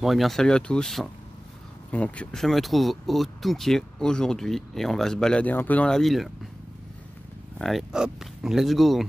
Bon et bien salut à tous. Donc je me trouve au Touquet aujourd'hui et on va se balader un peu dans la ville. Allez hop, let's go.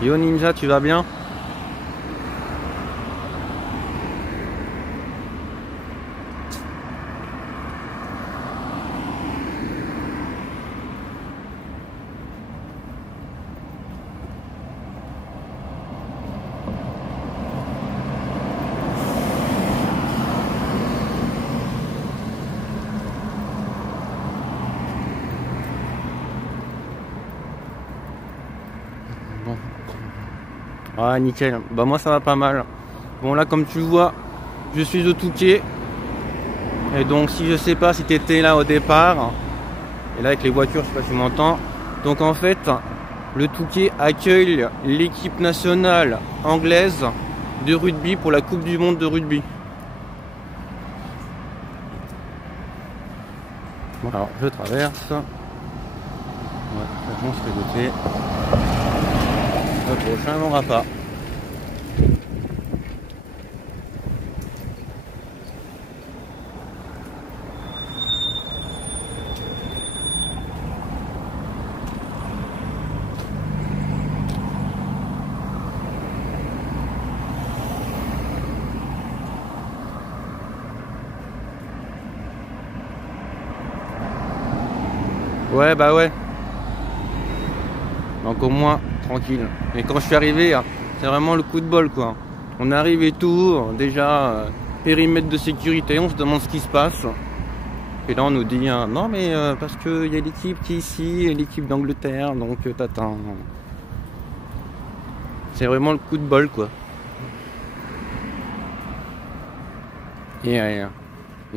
Yo Ninja, tu vas bien? Bon. Ah nickel, bah moi ça va pas mal. Bon là comme tu vois, je suis au Touquet. Et donc si je sais pas si tu étais là au départ, et là avec les voitures, je sais pas si tu m'entends. Donc en fait, le Touquet accueille l'équipe nationale anglaise de rugby pour la Coupe du Monde de rugby. Bon, alors je traverse. Ouais, on se fait goûter. Le prochain n'aura pas. Ouais, bah ouais. Donc au moins, tranquille. Mais quand je suis arrivé, c'est vraiment le coup de bol, quoi. On arrive et tout, déjà, périmètre de sécurité, on se demande ce qui se passe. Et là, on nous dit, non, mais parce qu'il y a l'équipe qui est ici, et l'équipe d'Angleterre, donc t'attends. C'est vraiment le coup de bol, quoi. Et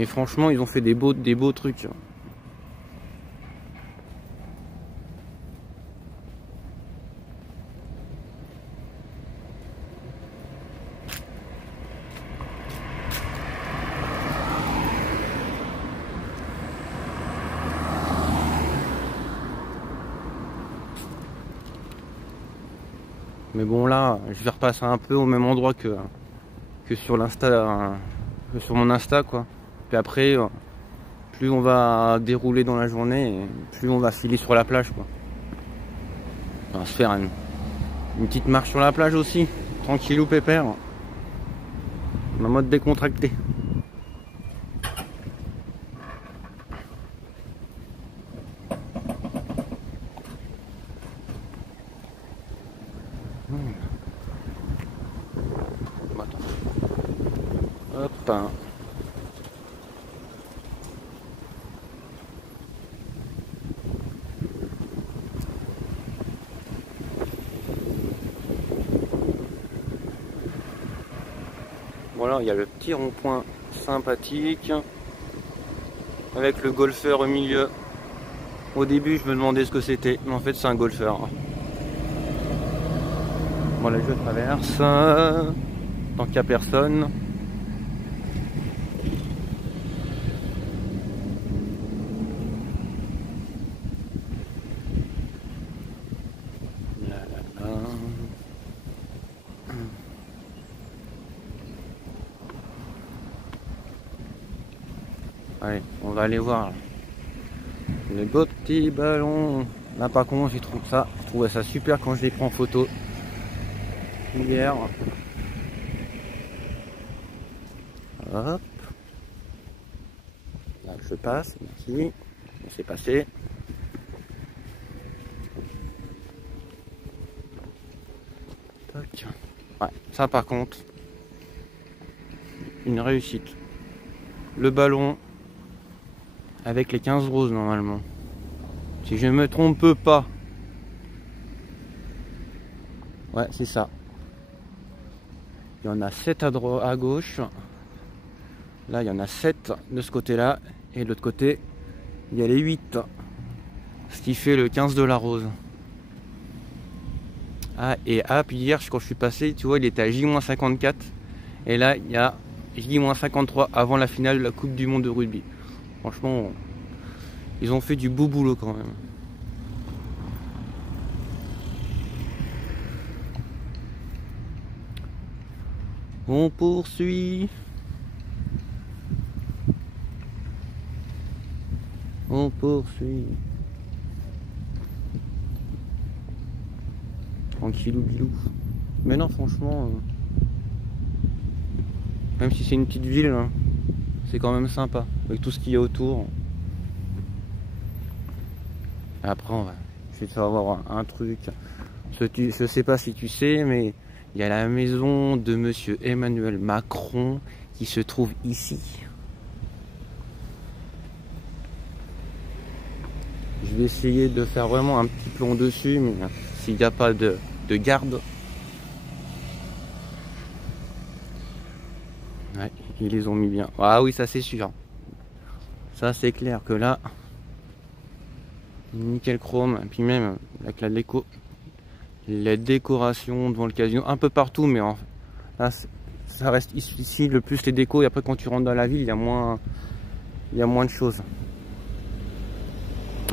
franchement, ils ont fait des beaux trucs. Mais bon là, je vais repasser un peu au même endroit que sur l'insta, sur mon Insta quoi. Puis après, plus on va dérouler dans la journée, plus on va filer sur la plage quoi. On va se faire une petite marche sur la plage aussi, tranquillou pépère, en mode décontracté. Hop. Voilà, il y a le petit rond-point sympathique avec le golfeur au milieu. Au début, je me demandais ce que c'était, mais en fait, c'est un golfeur. Voilà, je traverse. Tant qu'il n'y a personne. Là, là, là. Allez, on va aller voir le beau petit ballon. Là par contre, je trouvais ça super quand je l'ai pris en photo hier. Hop. Là je passe, merci. C'est passé. Tac. Ouais, ça par contre, une réussite. Le ballon avec les 15 roses normalement. Si je ne me trompe pas. Ouais, c'est ça. Il y en a 7 à gauche. Là, il y en a 7 de ce côté-là. Et de l'autre côté, il y a les 8. Ce qui fait le 15 de la rose. Ah, et puis hier, quand je suis passé, tu vois, il était à J-54. Et là, il y a J-53 avant la finale de la Coupe du Monde de rugby. Franchement, ils ont fait du beau boulot quand même. On poursuit. On poursuit. Tranquillou bilou. Mais non, franchement, même si c'est une petite ville, hein, c'est quand même sympa avec tout ce qu'il y a autour. Après, je vais te faire voir un truc. Je sais pas si tu sais, mais il y a la maison de monsieur Emmanuel Macron qui se trouve ici. Je vais essayer de faire vraiment un petit plomb dessus, mais s'il n'y a pas de garde. Ouais, ils les ont mis bien. Ah oui, ça c'est sûr. Ça c'est clair que là, nickel chrome. Et puis même avec la déco, les décorations devant le casino, un peu partout, mais là, ça reste ici le plus les décos. Et après quand tu rentres dans la ville, il y a moins de choses.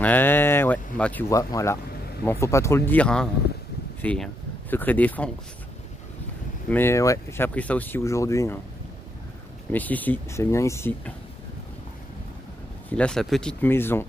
Ouais, bah tu vois, voilà. Bon, faut pas trop le dire, hein. C'est secret défense. Mais ouais, j'ai appris ça aussi aujourd'hui. Hein. Mais si, c'est bien ici. Il a sa petite maison.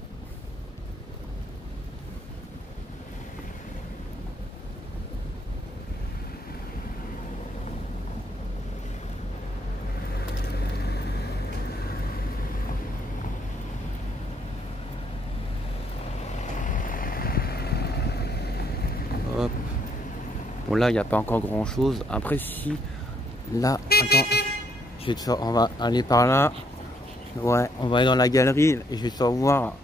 Hop. Bon là, il n'y a pas encore grand chose. Après, si là, attends, je vais te faire, on va aller par là. Ouais, on va aller dans la galerie et je vais te faire voir.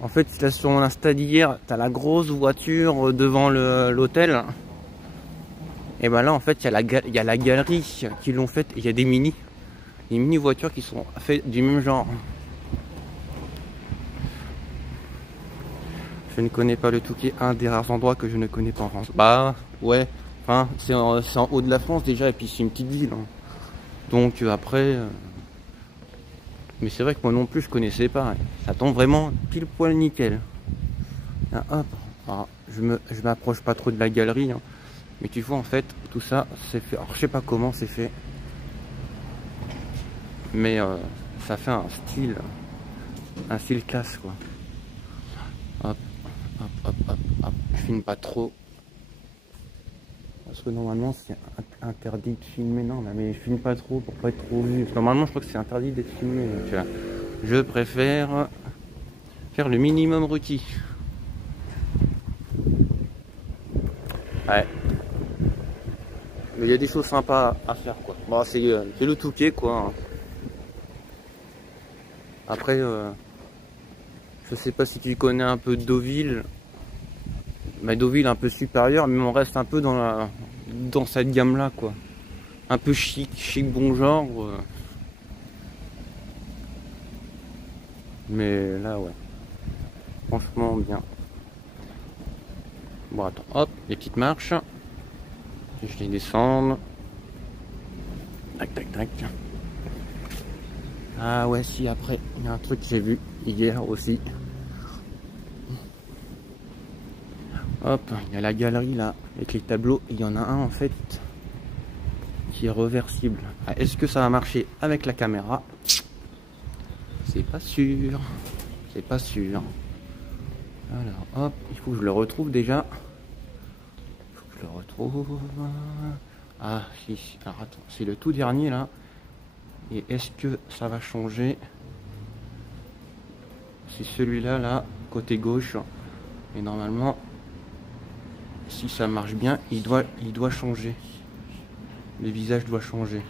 En fait, là sur mon Insta d'hier, t'as la grosse voiture devant l'hôtel. Et ben là, en fait, il y a la galerie qui l'ont faite. Il y a des mini voitures qui sont faites du même genre. Je ne connais pas le Touquet, un des rares endroits que je ne connais pas en France. Bah ouais, enfin, c'est en haut de la France déjà, et puis c'est une petite ville. Hein. Donc après, mais c'est vrai que moi non plus je connaissais pas. Hein. Ça tombe vraiment pile poil nickel. Ah, hop, alors, je m'approche pas trop de la galerie, hein. Mais tu vois en fait tout ça c'est fait. Alors je sais pas comment c'est fait, mais ça fait un style classe quoi. Hop, hop. Je filme pas trop. Parce que normalement c'est interdit de filmer. Non mais je filme pas trop pour pas être trop vu. Parce que normalement je crois que c'est interdit d'être filmé. Donc, je préfère faire le minimum requis. Ouais. Mais il y a des choses sympas à faire quoi. Bon, c'est le Touquet quoi. Après je sais pas si tu connais un peu Deauville. Mais Deauville un peu supérieur, mais on reste un peu dans cette gamme là quoi. Un peu chic bon genre. Mais là ouais. Franchement bien. Bon attends, hop, les petites marches. Je les descends. Tac. Ah ouais si après, il y a un truc que j'ai vu hier aussi. Hop, il y a la galerie là, avec les tableaux. Il y en a un en fait qui est reversible. Ah, est-ce que ça va marcher avec la caméra? C'est pas sûr. C'est pas sûr. Alors hop, il faut que je le retrouve déjà. Il faut que je le retrouve. Ah si, alors attends, c'est le tout dernier là. Et est-ce que ça va changer? C'est celui-là là, côté gauche. Et normalement, si ça marche bien, il doit changer. Le visage doit changer.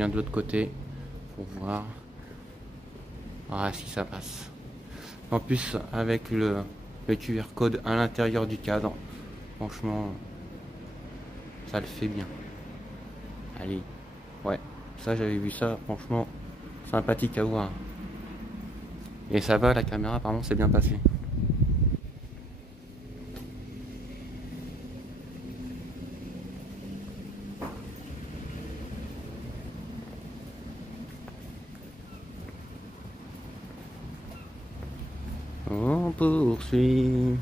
bien de l'autre côté pour voir. Ah, si ça passe. En plus, avec le QR code à l'intérieur du cadre, franchement, ça le fait bien. Allez, ouais, ça j'avais vu ça, franchement, sympathique à voir. Et ça va, la caméra, apparemment, c'est bien passé. On poursuit.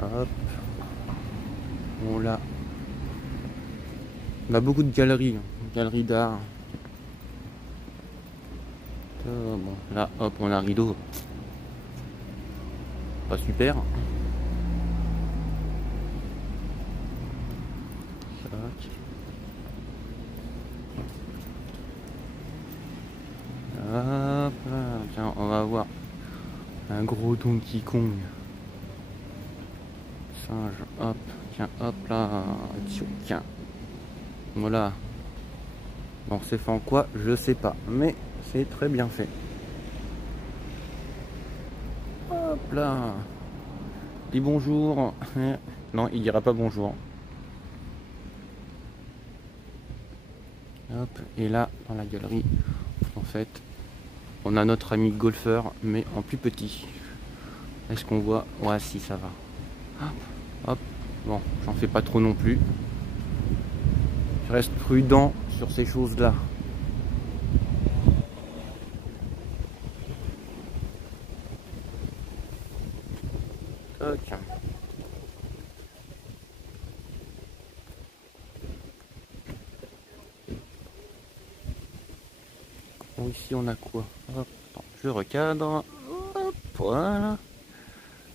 Hop. Bon là. On a beaucoup de galeries, galeries d'art. Bon, là, hop, on a un rideau. Pas super. Tac. Hop, tiens, on va voir un gros Donkey Kong. Singe, hop, tiens, hop là, tiens. Voilà. Bon, c'est fait en quoi? Je sais pas, mais c'est très bien fait. Hop là. Dis bonjour. Non, il dira pas bonjour. Hop, et là, dans la galerie, en fait, on a notre ami golfeur, mais en plus petit. Est-ce qu'on voit? Ouais, si, ça va. Hop, hop. Bon, j'en fais pas trop non plus. Je reste prudent sur ces choses-là. Toc. Bon, ici on a quoi? Hop, attends, je recadre. Hop, voilà.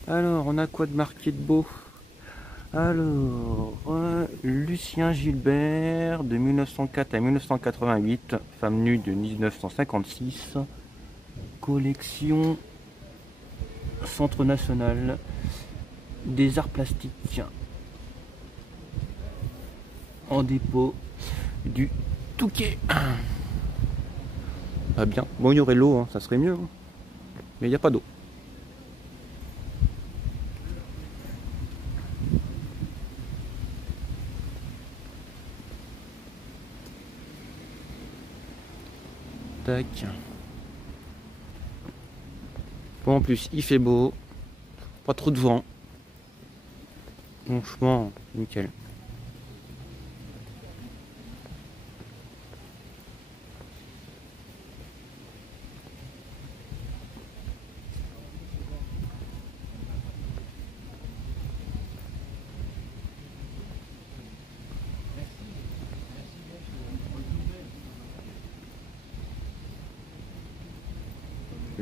Alors, on a quoi de marqué de beau? Alors, Lucien Gilbert, de 1904 à 1988, femme nue de 1956, collection Centre National des Arts Plastiques, en dépôt du Touquet. Ah bien, bon il y aurait l'eau, hein, ça serait mieux, hein. Mais il n'y a pas d'eau. Tac. Bon, en plus il fait beau, pas trop de vent. Franchement, nickel.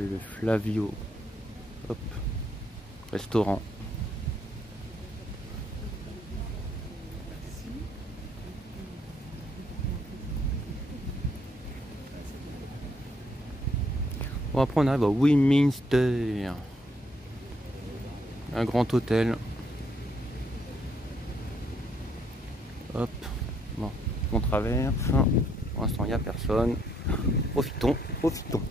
Le Flavio, hop, restaurant. Bon, après on arrive à Westminster, un grand hôtel. Hop, bon, on traverse. Pour l'instant il n'y a personne. Profitons, profitons.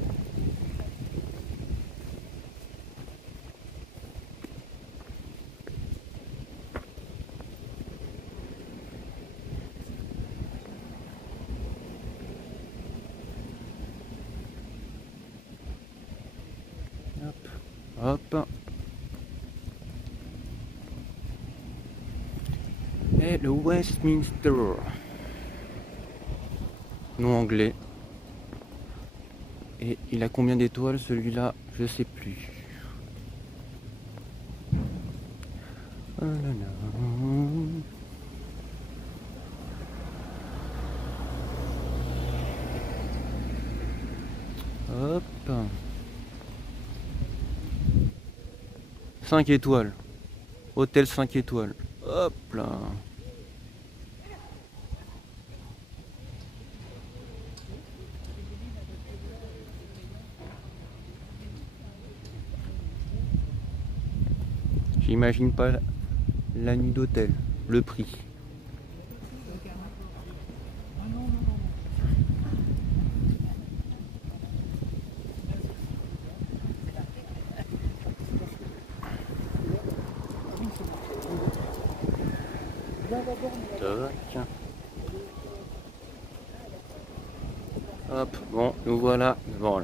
Hop. Et le Westminster. Nom anglais. Et il a combien d'étoiles celui-là? Je sais plus. Oh là là. Hop. 5 étoiles. Hôtel 5 étoiles. Hop là. J'imagine pas la nuit d'hôtel, le prix. Tac. Hop, bon, nous voilà devant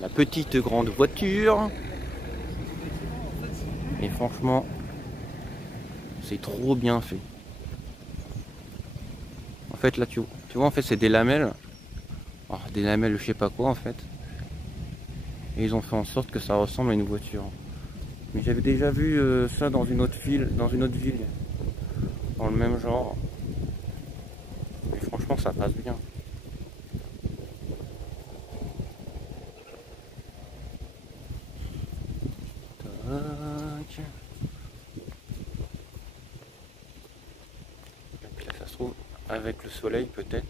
la petite grande voiture. Et franchement, c'est trop bien fait. En fait, là, tu vois, en fait, c'est des lamelles. Alors, des lamelles, je sais pas quoi, en fait. Et ils ont fait en sorte que ça ressemble à une voiture. Mais j'avais déjà vu ça dans une autre ville, dans le même genre. Et franchement, ça passe bien. Tac. Et puis là, ça se trouve, avec le soleil, peut-être.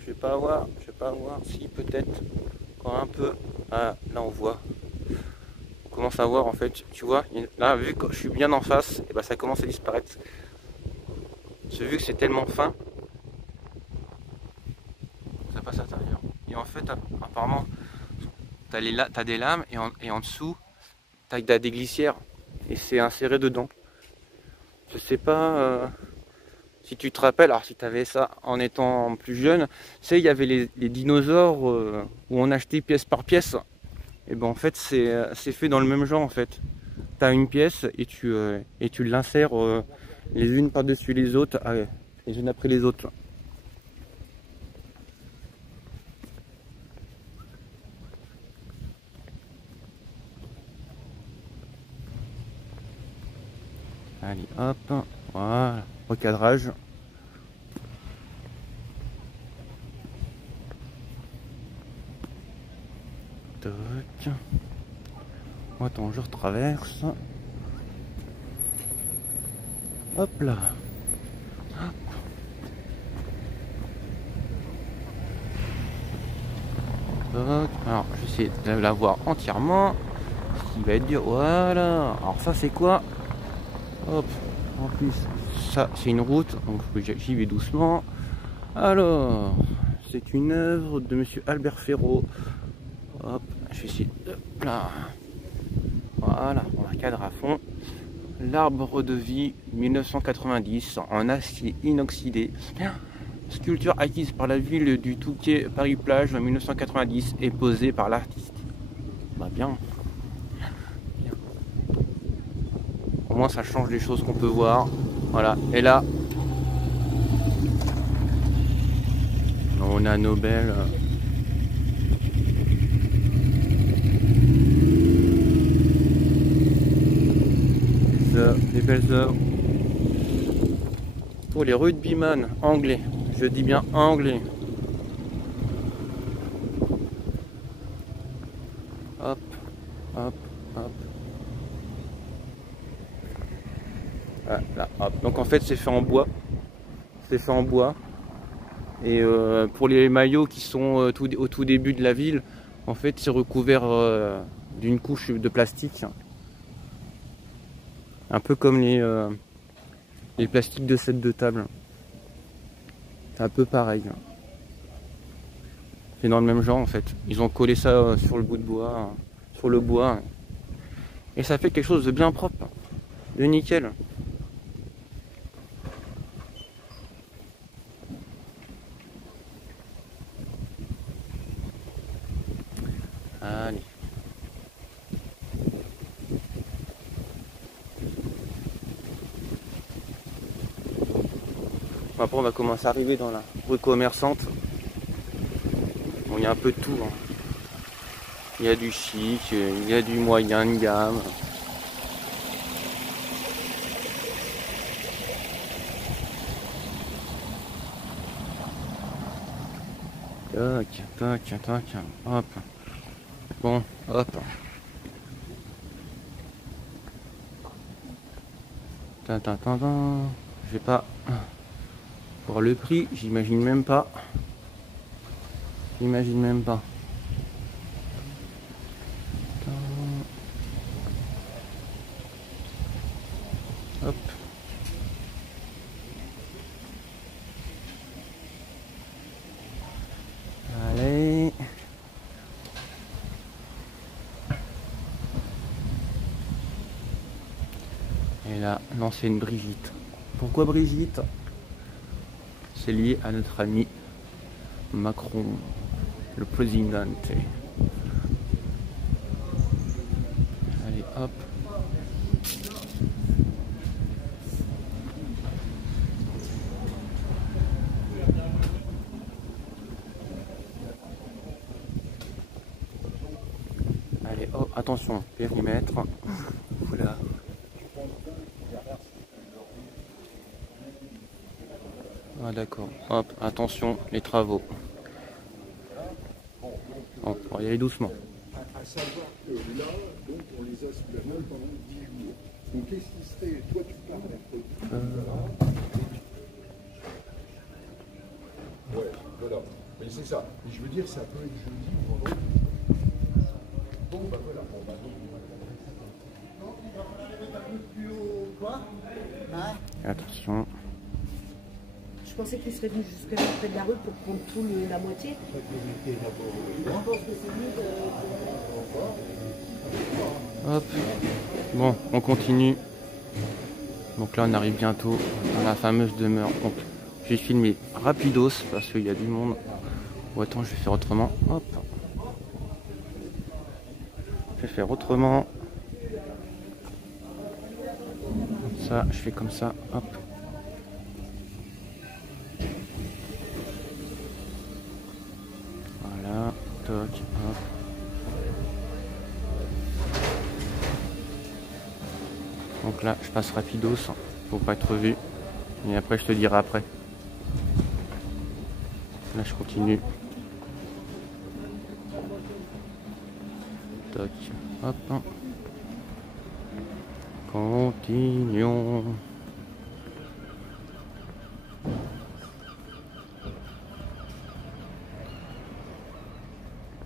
Je vais pas voir, si peut-être, encore un peu. Ah, là on voit. On commence à voir en fait, tu vois, là vu que je suis bien en face, et ben ça commence à disparaître. Vu que c'est tellement fin, ça passe à l'intérieur. Et en fait, apparemment, t'as des lames et en dessous, t'as des glissières et c'est inséré dedans. Je sais pas. Si tu te rappelles, alors si tu avais ça en étant plus jeune, tu sais, il y avait les dinosaures où on achetait pièce par pièce. Et ben en fait, c'est fait dans le même genre en fait. Tu as une pièce et tu l'insères les unes par-dessus les autres, les unes après les autres. Allez, hop, voilà, recadrage. Tac. Attends, je retraverse. Hop là. Hop. Tac. Alors, je vais essayer de la voir entièrement. Ce qui va être dur. Voilà. Alors ça, c'est quoi? Hop. En plus, ça, c'est une route. Donc, j'y vais doucement. Alors, c'est une œuvre de monsieur Albert Ferraud. Hop. Je vais essayer de... Là. Voilà. On va cadrer à fond. L'arbre de vie 1990 en acier inoxydé. Sculpture acquise par la ville du Touquet Paris-Plage en 1990 et posée par l'artiste. Bah bien. Au moins ça change les choses qu'on peut voir. Voilà. Et là, on a Nobel. Des belles œuvres pour les rugbyman anglais. Je dis bien anglais. Hop, hop, hop. Voilà, hop. Donc en fait c'est fait en bois. C'est fait en bois. Et pour les maillots qui sont au tout début de la ville, en fait c'est recouvert d'une couche de plastique. Un peu comme les plastiques de set de table. C'est un peu pareil. C'est dans le même genre en fait. Ils ont collé ça sur le bout de bois, sur le bois. Et ça fait quelque chose de bien propre, de nickel. Allez. Après on va commencer à arriver dans la rue commerçante. Bon, il y a un peu de tout. Hein. Il y a du chic, il y a du moyen de gamme. Tac, tac, tac, hop. Bon, hop. Je vais pas voir le prix, j'imagine même pas. J'imagine même pas. Hop. Allez. Et là, l'ancienne Brigitte. Pourquoi Brigitte? C'est lié à notre ami Macron, le président. Allez, hop. Allez, hop, attention, périmètre. Voilà. Ah d'accord, hop, attention, les travaux. Bon, on va y aller doucement. À savoir que là, donc, on les a sous la main pendant 10 jours. Donc qu'est-ce qui se fait? Toi, tu pars mercredi. Ouais, voilà. Mais c'est ça. Mais je veux dire, ça peut être jeudi ou vendredi. Bon, bah voilà. Bon, bah donc, on va faire ça comme ça. Non, il va falloir les mettre un peu plus haut. Quoi? Hein? Attention. Je pensais qu'il serait venu jusque là près de la rue pour prendre tout la moitié. Hop. Bon, on continue. Donc là, on arrive bientôt dans la fameuse demeure. Donc, j'ai filmé rapidos parce qu'il y a du monde. Ou attends, je vais faire autrement. Hop. Je vais faire autrement. Comme ça, je fais comme ça. Hop. Voilà. Toc. Hop. Donc là, je passe rapidos pour pas être vu. Et après, je te dirai après. Là, je continue. Toc. Hop. Continuons.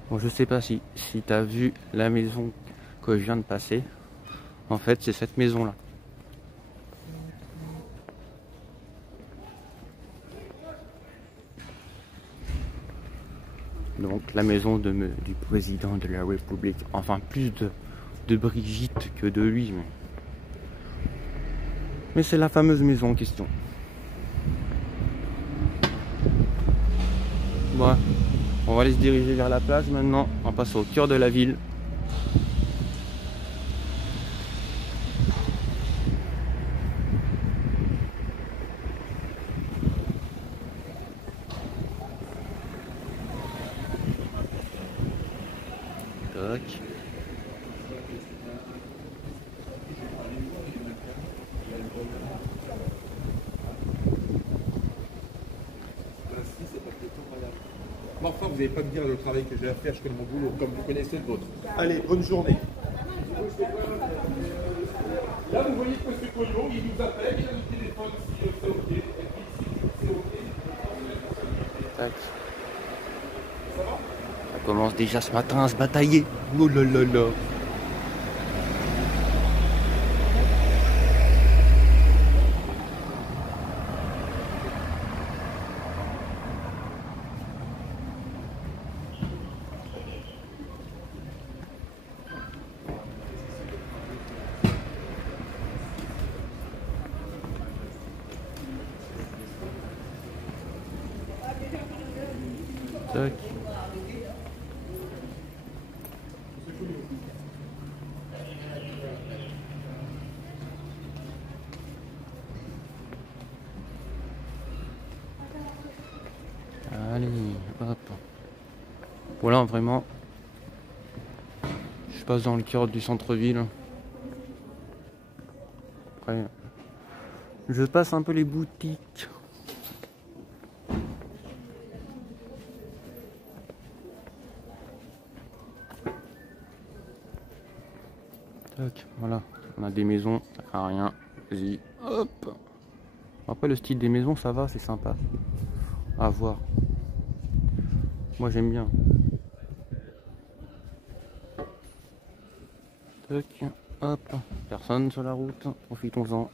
Bon, je sais pas si tu as vu la maison que je viens de passer. En fait, c'est cette maison-là. Donc, la maison du président de la République. Enfin, plus de Brigitte que de lui. Mais c'est la fameuse maison en question. Bon, on va aller se diriger vers la plage maintenant. On passe au cœur de la ville. Tac. Bon, enfin, vous n'allez pas me dire le travail que j'ai à faire, je connais mon boulot, comme vous connaissez le vôtre. Allez, bonne journée. Là, vous voyez que M. Coyot, il nous appelle, il a le téléphone si c'est OK. Et puis, si c'est OK. Tac. Ça commence déjà ce matin à se batailler. Oh là là là. Tac. Allez, hop. Voilà, vraiment. Je passe dans le cœur du centre-ville. Après, je passe un peu les boutiques. tac, voilà. On a des maisons, ça craint rien. Vas-y, hop. Après, le style des maisons, ça va, c'est sympa. À voir. Moi, j'aime bien. Tac, hop. Personne sur la route, profitons-en.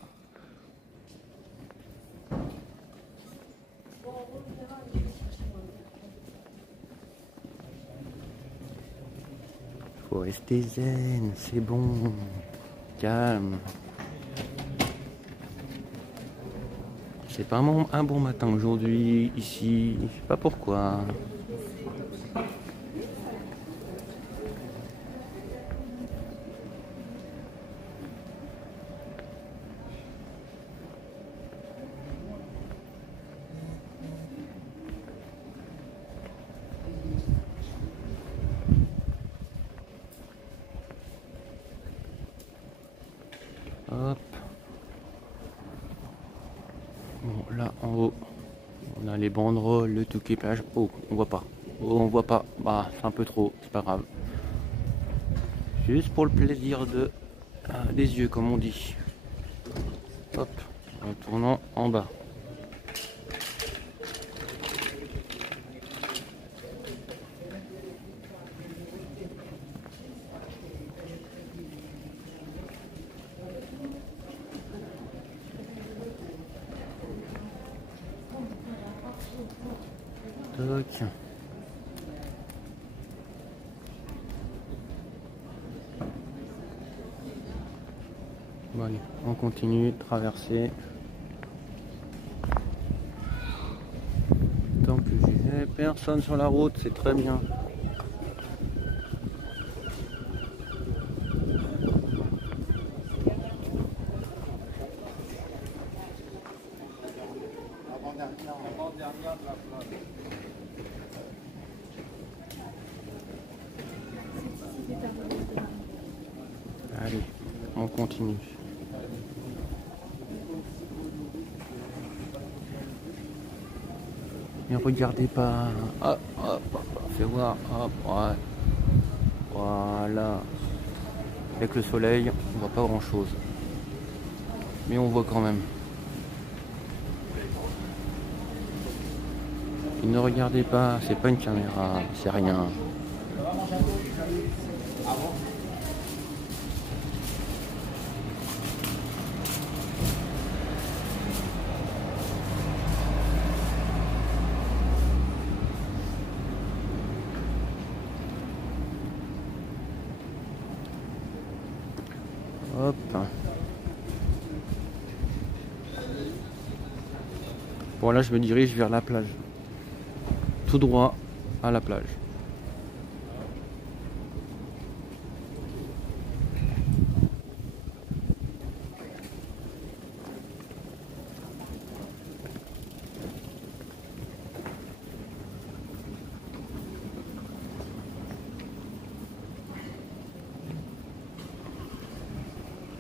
Faut rester zen, c'est bon. Calme. C'est pas un bon matin aujourd'hui, ici. Je sais pas pourquoi. Hop. Bon, là en haut, on a les banderoles, le tout équipage. Oh, on voit pas. Oh, on voit pas. Bah, c'est un peu trop, c'est pas grave. Juste pour le plaisir des yeux, comme on dit. Hop, en tournant en bas. Toc. Bon allez, on continue de traverser. Tant que j'ai personne sur la route, c'est très bien. Allez, on continue. Ne regardez pas. Hop, hop, hop, fais voir. Hop, ouais. Voilà. Avec le soleil, on voit pas grand chose. Mais on voit quand même. Et ne regardez pas, c'est pas une caméra, c'est rien. Hop. Bon là je me dirige vers la plage. Tout droit à la plage.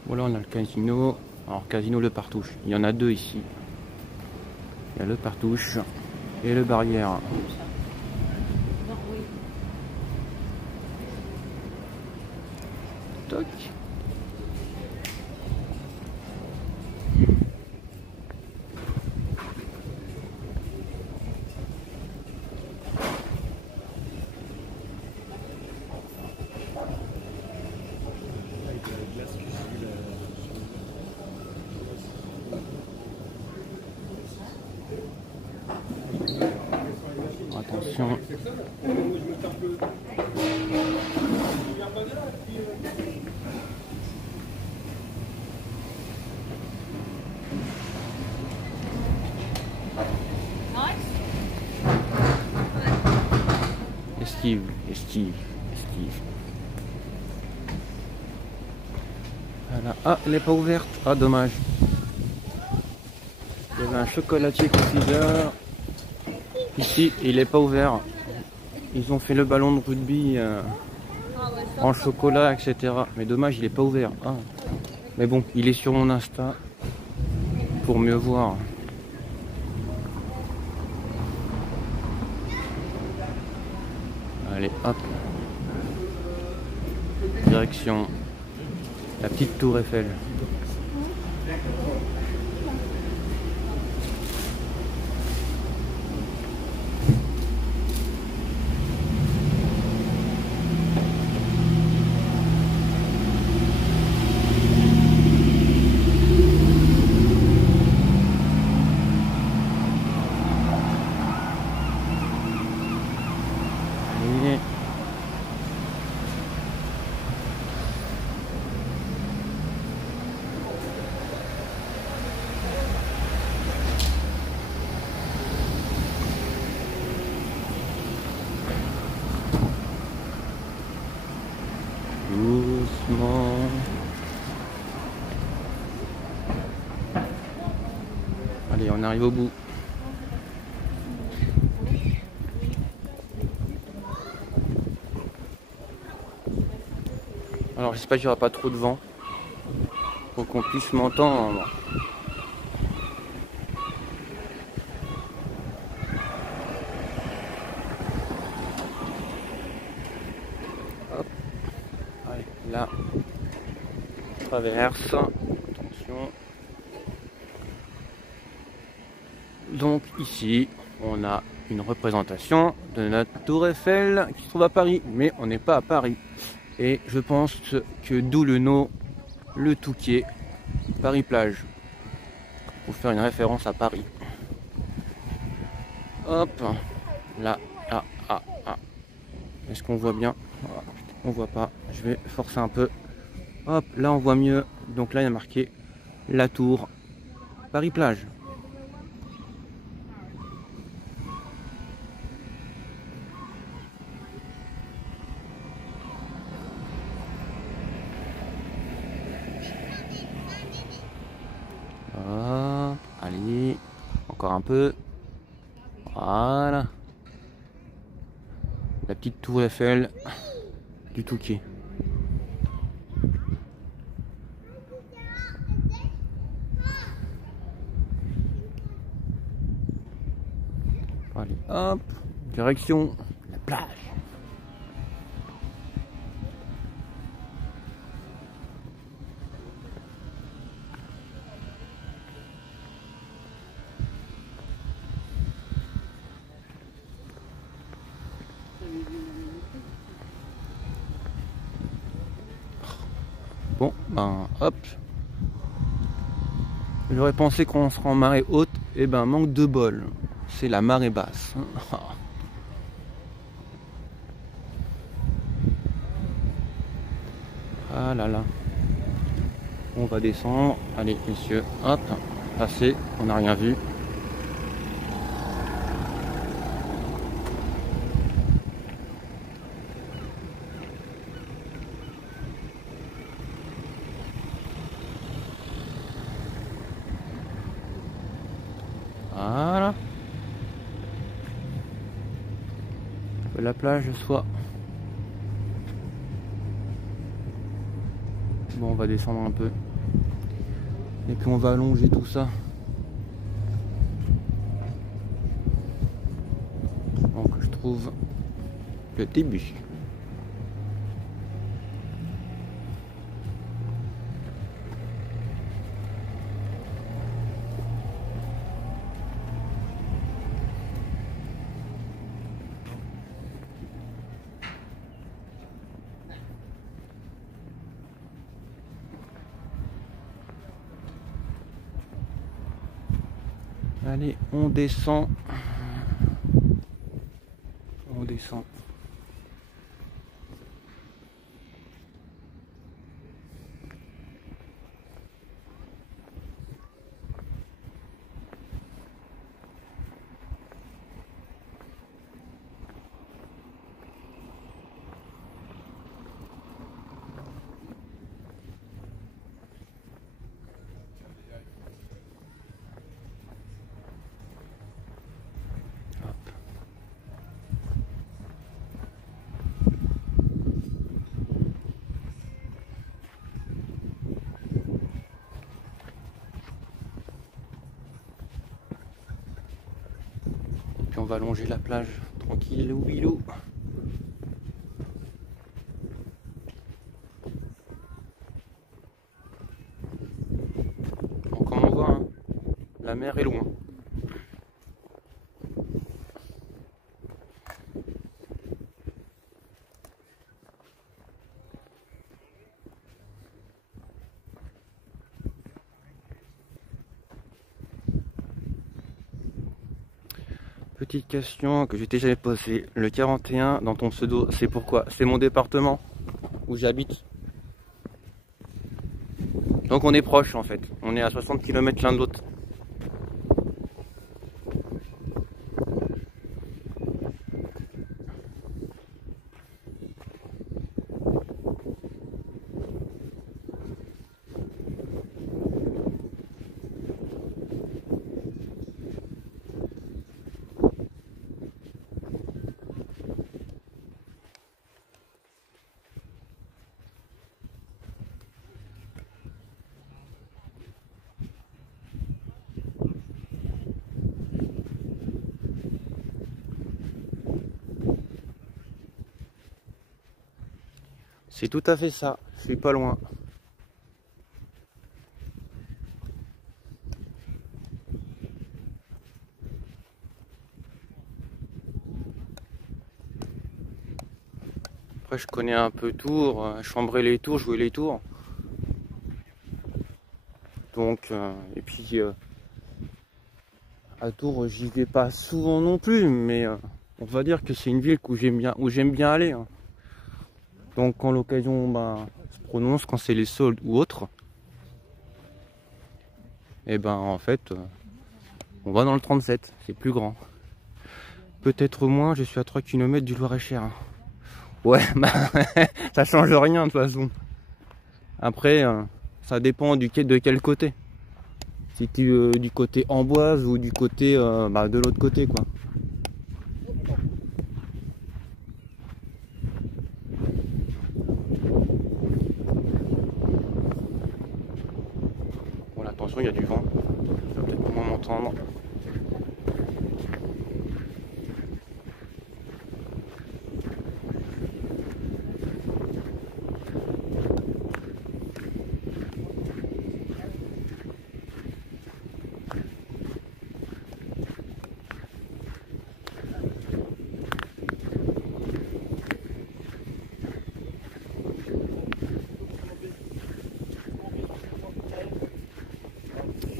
Voilà, on a le casino. Alors casino le Partouche. Il y en a deux ici. Il y a le Partouche et le Barrière. Toc. Attention. Esquive, esquive, esquive. Voilà. Ah, elle n'est pas ouverte. Ah, dommage. Il y avait un chocolatier confiseur. Ici, il n'est pas ouvert. Ils ont fait le ballon de rugby en chocolat, etc. Mais dommage, il n'est pas ouvert. Ah. Mais bon, il est sur mon Insta pour mieux voir. Allez, hop. Direction La petite tour Eiffel. Allez. Doucement. Allez, on arrive au bout. Alors j'espère qu'il n'y aura pas trop de vent pour qu'on puisse m'entendre. Hop. Allez, là, on traverse. Attention. Donc ici, on a une représentation de notre tour Eiffel qui se trouve à Paris, mais on n'est pas à Paris. Et je pense que d'où le nom, le Touquet, Paris-Plage, pour faire une référence à Paris. Hop, là, là, ah, ah. Est-ce qu'on voit bien? On voit pas, je vais forcer un peu. Hop, là on voit mieux. Donc là il y a marqué la tour Paris-Plage. Hop, allez, encore un peu. Voilà. La petite tour Eiffel du Touquet. Allez, hop, direction la plage. Bon, ben hop. J'aurais pensé qu'on serait en marée haute, et ben manque de bol. C'est la marée basse. Ah là là. On va descendre. Allez messieurs, hop, passez, on n'a rien vu. Voilà. Que la plage soit. Bon, on va descendre un peu. Et puis on va allonger tout ça. Donc je trouve le début. Allez, on descend. On descend. Puis on va allonger la plage tranquille ou bilou. La mer est loin. Petite question que je t'ai jamais posée. Le 41 dans ton pseudo, c'est pourquoi? C'est mon département où j'habite. Donc on est proche en fait. On est à 60 km l'un de l'autre. C'est tout à fait ça, je suis pas loin. Après je connais un peu Tours, chambrer les tours, jouer les tours. Donc, et puis à Tours j'y vais pas souvent non plus, mais on va dire que c'est une ville où j'aime bien aller. Hein. Donc quand l'occasion se prononce, quand c'est les soldes ou autres, et ben en fait on va dans le 37, c'est plus grand. Peut-être moins, je suis à 3 km du Loir-et-Cher. Ouais, bah ça change rien de toute façon. Après, ça dépend de quel côté. Si tu du côté Amboise ou du côté de l'autre côté quoi. Bon, attention, il y a du vent. Tu vas peut-être moins m'entendre.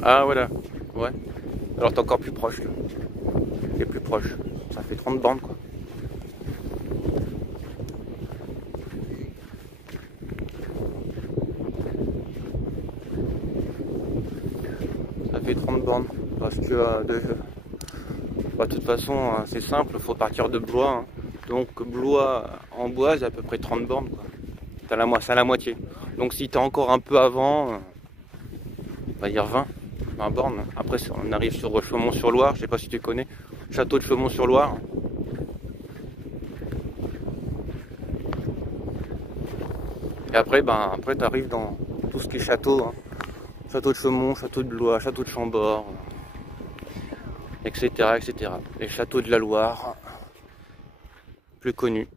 Ah voilà, ouais. Alors t'es encore plus proche là. T'es plus proche. Ça fait 30 bornes quoi. Ça fait 30 bornes. Parce que de toute façon c'est simple, faut partir de Blois. Hein. Donc Blois Amboise, il y a à peu près 30 bornes quoi. C'est à la moitié. Donc si t'es encore un peu avant, on va dire 20 bornes. Après on arrive sur Chaumont-sur-Loire, je sais pas si tu connais. Château de Chaumont-sur-Loire. Et après, après tu arrives dans tout ce qui est château. Hein. Château de Chaumont, château de Blois, château de Chambord, etc., etc. Les châteaux de la Loire, plus connus.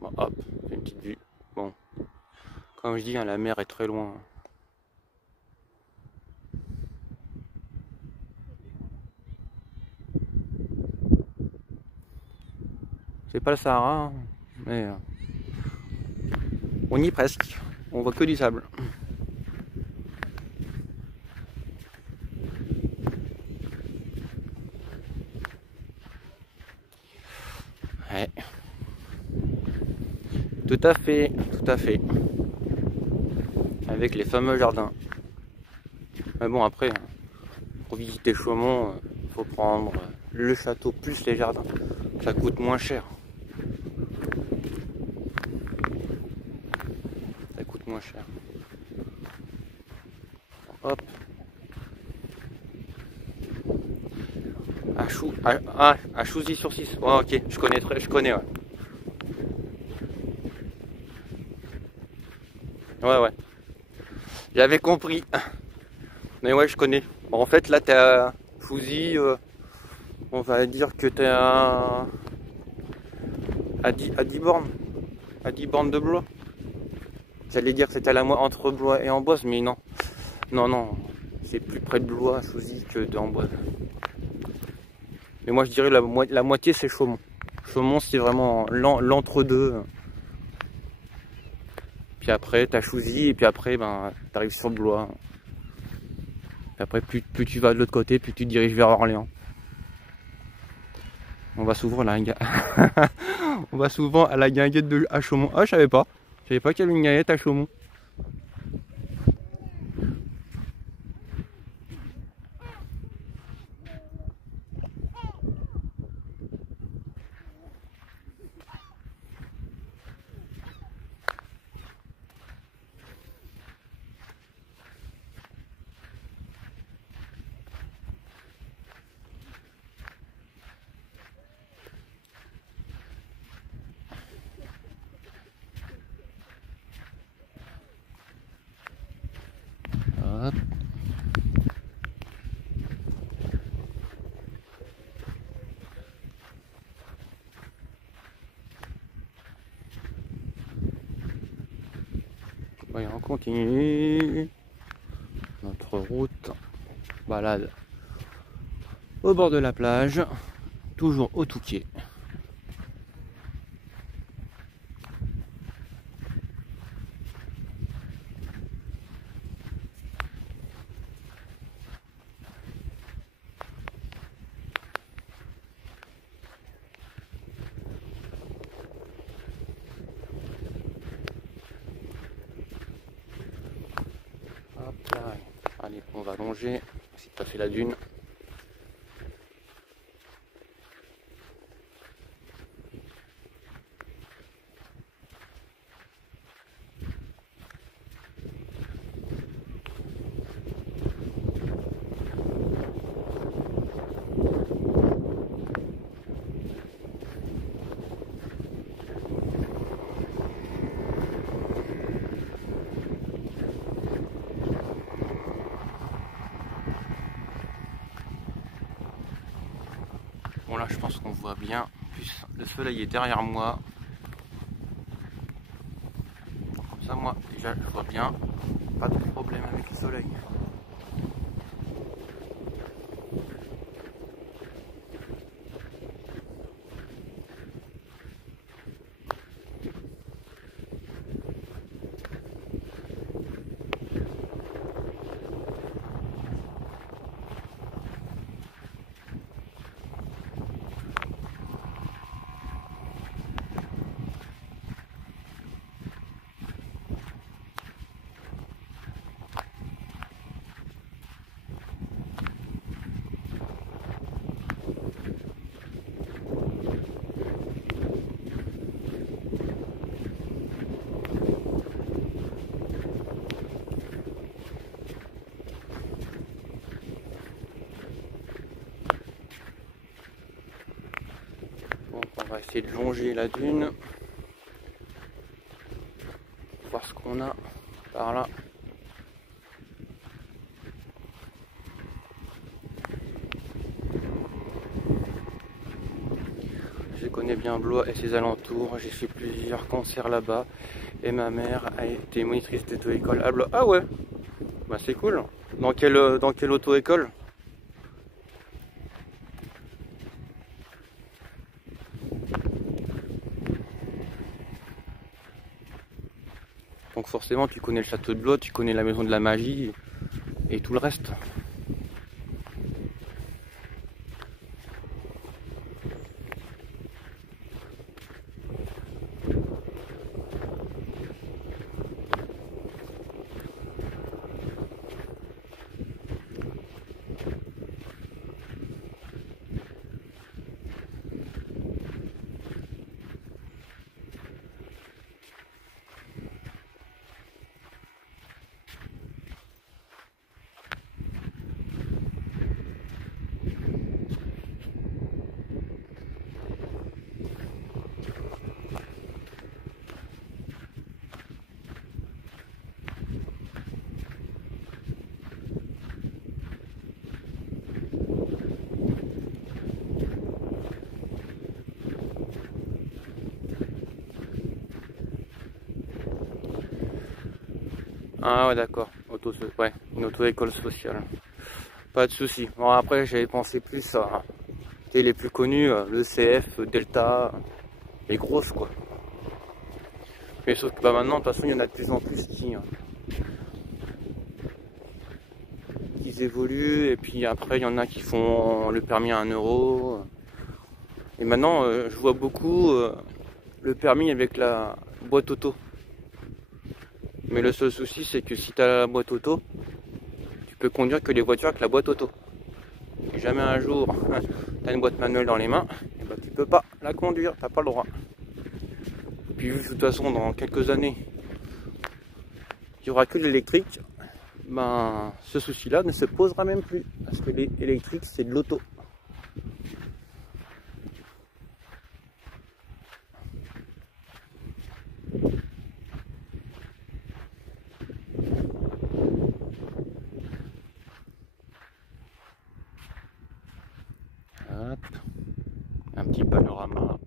Bon, hop, une petite vue. Bon, comme je dis, hein, la mer est très loin. C'est pas le Sahara, hein, mais on y est presque. On voit que du sable. Ouais. Tout à fait, tout à fait. Avec les fameux jardins. Mais bon, après, pour visiter Chaumont, il faut prendre le château plus les jardins. Ça coûte moins cher. Ça coûte moins cher. Hop. À Chouzy-sur-Cisse. Oh, ok, je connais, ouais. Ouais. J'avais compris. Mais ouais, je connais. Bon, en fait, là, t'es à Chouzy. On va dire que t'es à 10 bornes. À 10 bornes de Blois. J'allais dire que c'était entre Blois et Amboise, mais non. Non. C'est plus près de Blois à Souzy que d'Amboise. Mais moi je dirais la moitié c'est Chaumont. Chaumont c'est vraiment l'entre-deux. Puis après t'as Souzy et puis après ben t'arrives sur Blois. Puis après plus tu vas de l'autre côté, plus tu te diriges vers Orléans. On va souvent à la on va souvent à la guinguette à Chaumont. Ah je savais pas. Je savais pas qu'il y avait une guinguette à Chaumont. Hop. Voyons, on continue notre route, balade au bord de la plage, toujours au Touquet. Hop là. Allez, on va longer, essayer de passer la dune. Bon là je pense qu'on voit bien, en plus le soleil est derrière moi. Comme ça moi déjà je vois bien, pas de problème avec le soleil. On va essayer de longer la dune, voir ce qu'on a par là. Je connais bien Blois et ses alentours, j'ai fait plusieurs concerts là-bas et ma mère a été monitrice d'auto-école à Blois. Ah ouais, bah c'est cool. Dans quelle auto-école? Donc forcément tu connais le château de Blois, tu connais la maison de la magie et tout le reste. Ah ouais d'accord, ok. ouais, une auto-école sociale. Pas de souci. Bon, après, j'avais pensé plus à les plus connus, le CF, Delta, les grosses, quoi. Mais sauf que bah, maintenant, de toute façon, il y en a de plus en plus qui évoluent. Et puis après, il y en a qui font le permis à 1 euro. Et maintenant, je vois beaucoup le permis avec la boîte auto. Mais le seul souci, c'est que si tu as la boîte auto, tu peux conduire que les voitures avec la boîte auto. Si jamais un jour, tu as une boîte manuelle dans les mains, et bah, tu peux pas la conduire, tu n'as pas le droit. Puis vu que de toute façon, dans quelques années, il n'y aura que l'électrique, ben, ce souci-là ne se posera même plus. Parce que l'électrique, c'est de l'auto. Hop. Un petit panorama.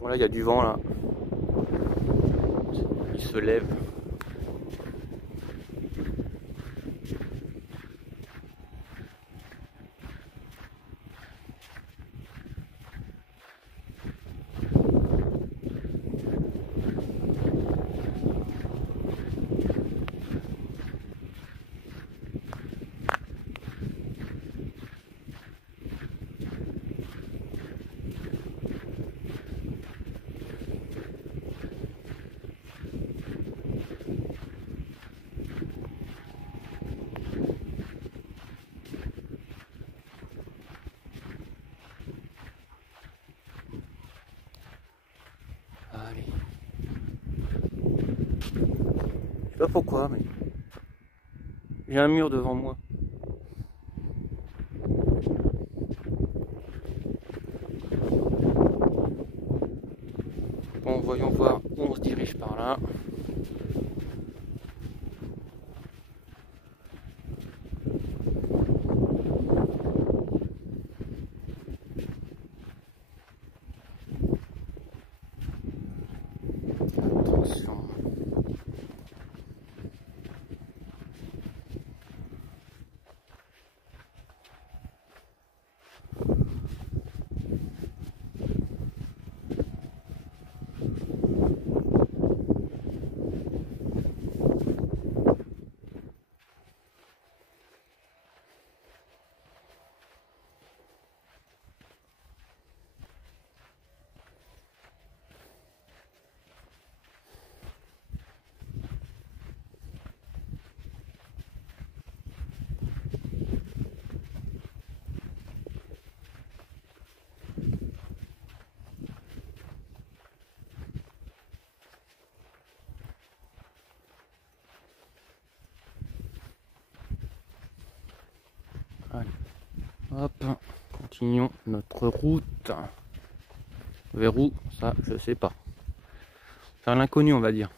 Bon là il y a du vent là. Il se lève. Allez. Je sais pas pourquoi, mais j'ai un mur devant moi. Bon, voyons voir où on se dirige par là. Attention. Allez. Hop, continuons notre route. Vers où? Ça, je sais pas. Vers l'inconnu, on va dire.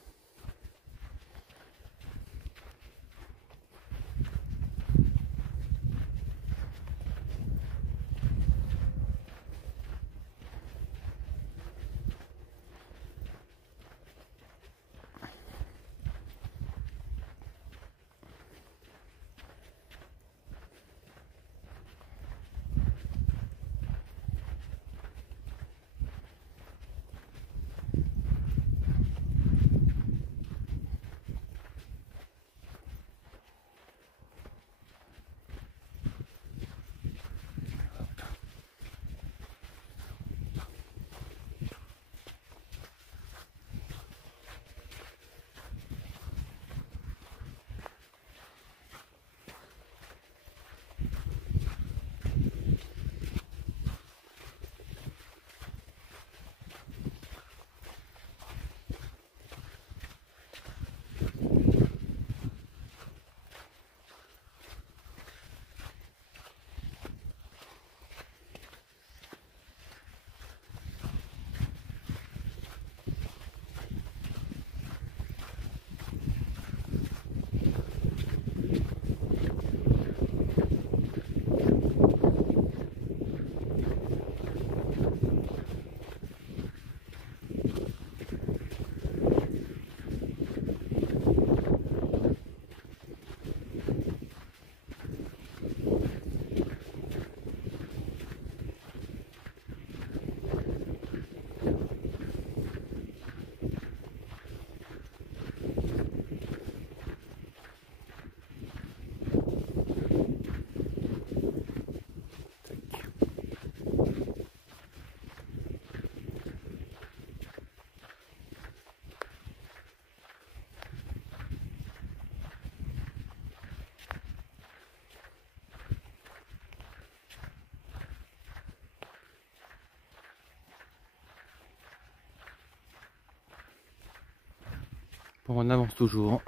Bon, on avance toujours.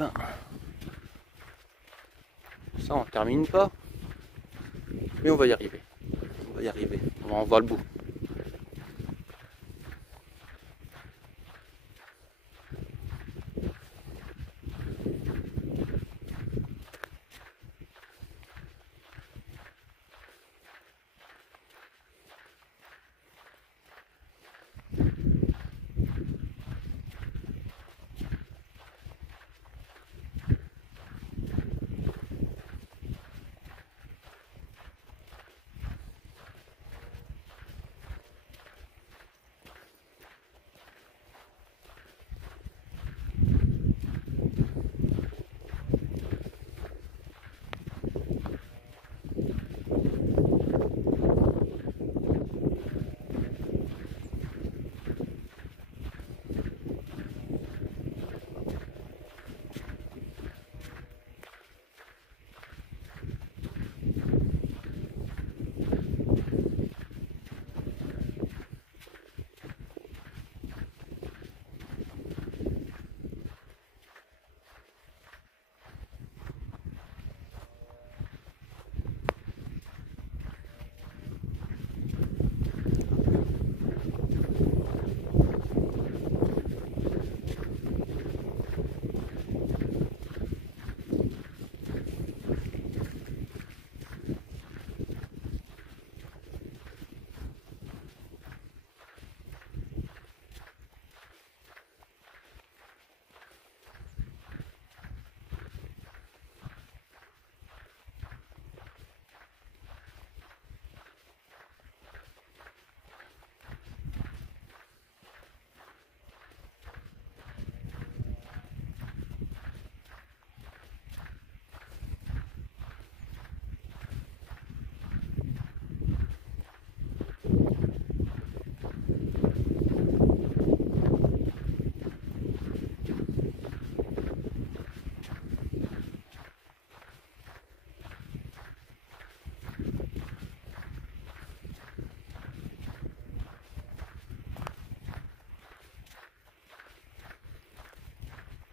Ben, ça on termine pas, mais on va y arriver. On va y arriver. On va en voir le bout.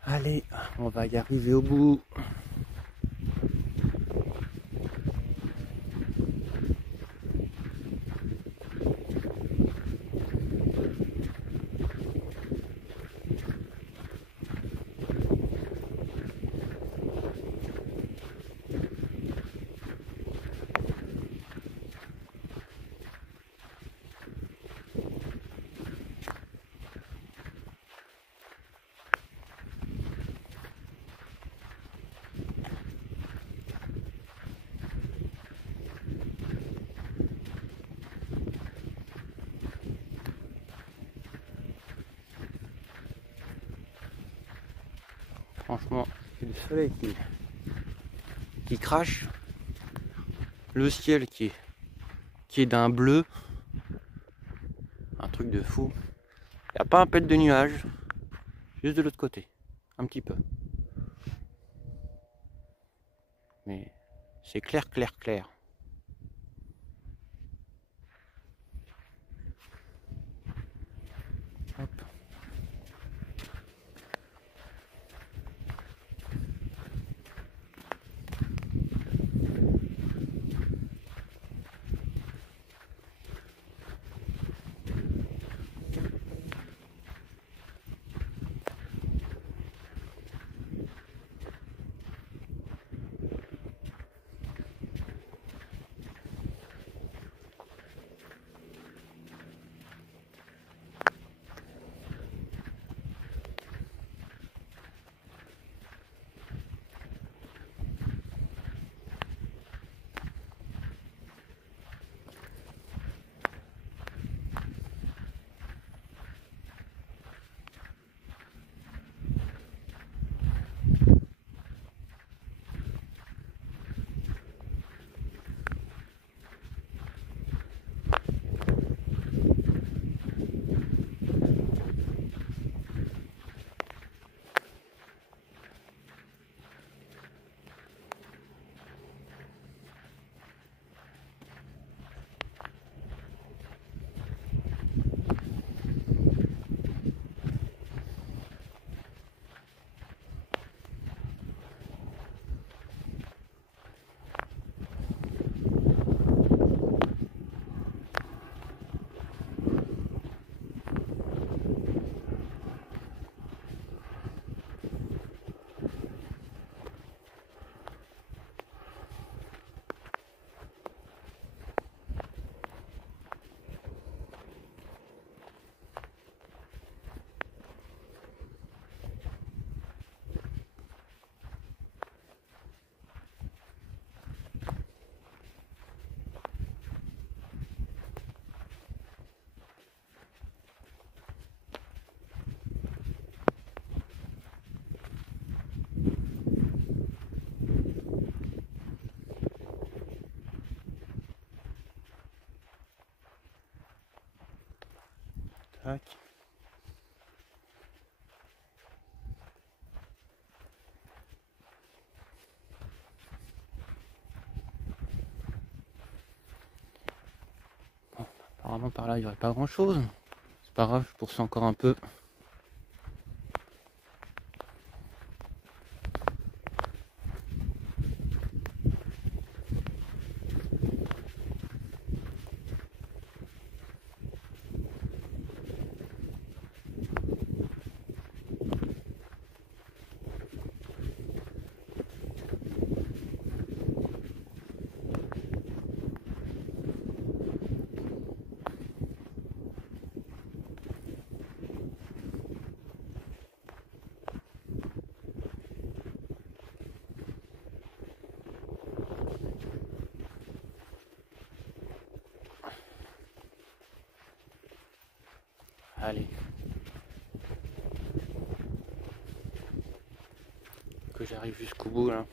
Allez, on va y arriver au bout. Franchement, c'est le soleil qui crache, le ciel qui est d'un bleu, un truc de fou. Il n'y a pas un pet de nuage, juste de l'autre côté, un petit peu. Mais c'est clair, clair, clair. Hop. Tac. Bon, apparemment par là il n'y aurait pas grand chose. C'est pas grave, je poursuis encore un peu. Allez. Que j'arrive jusqu'au bout là.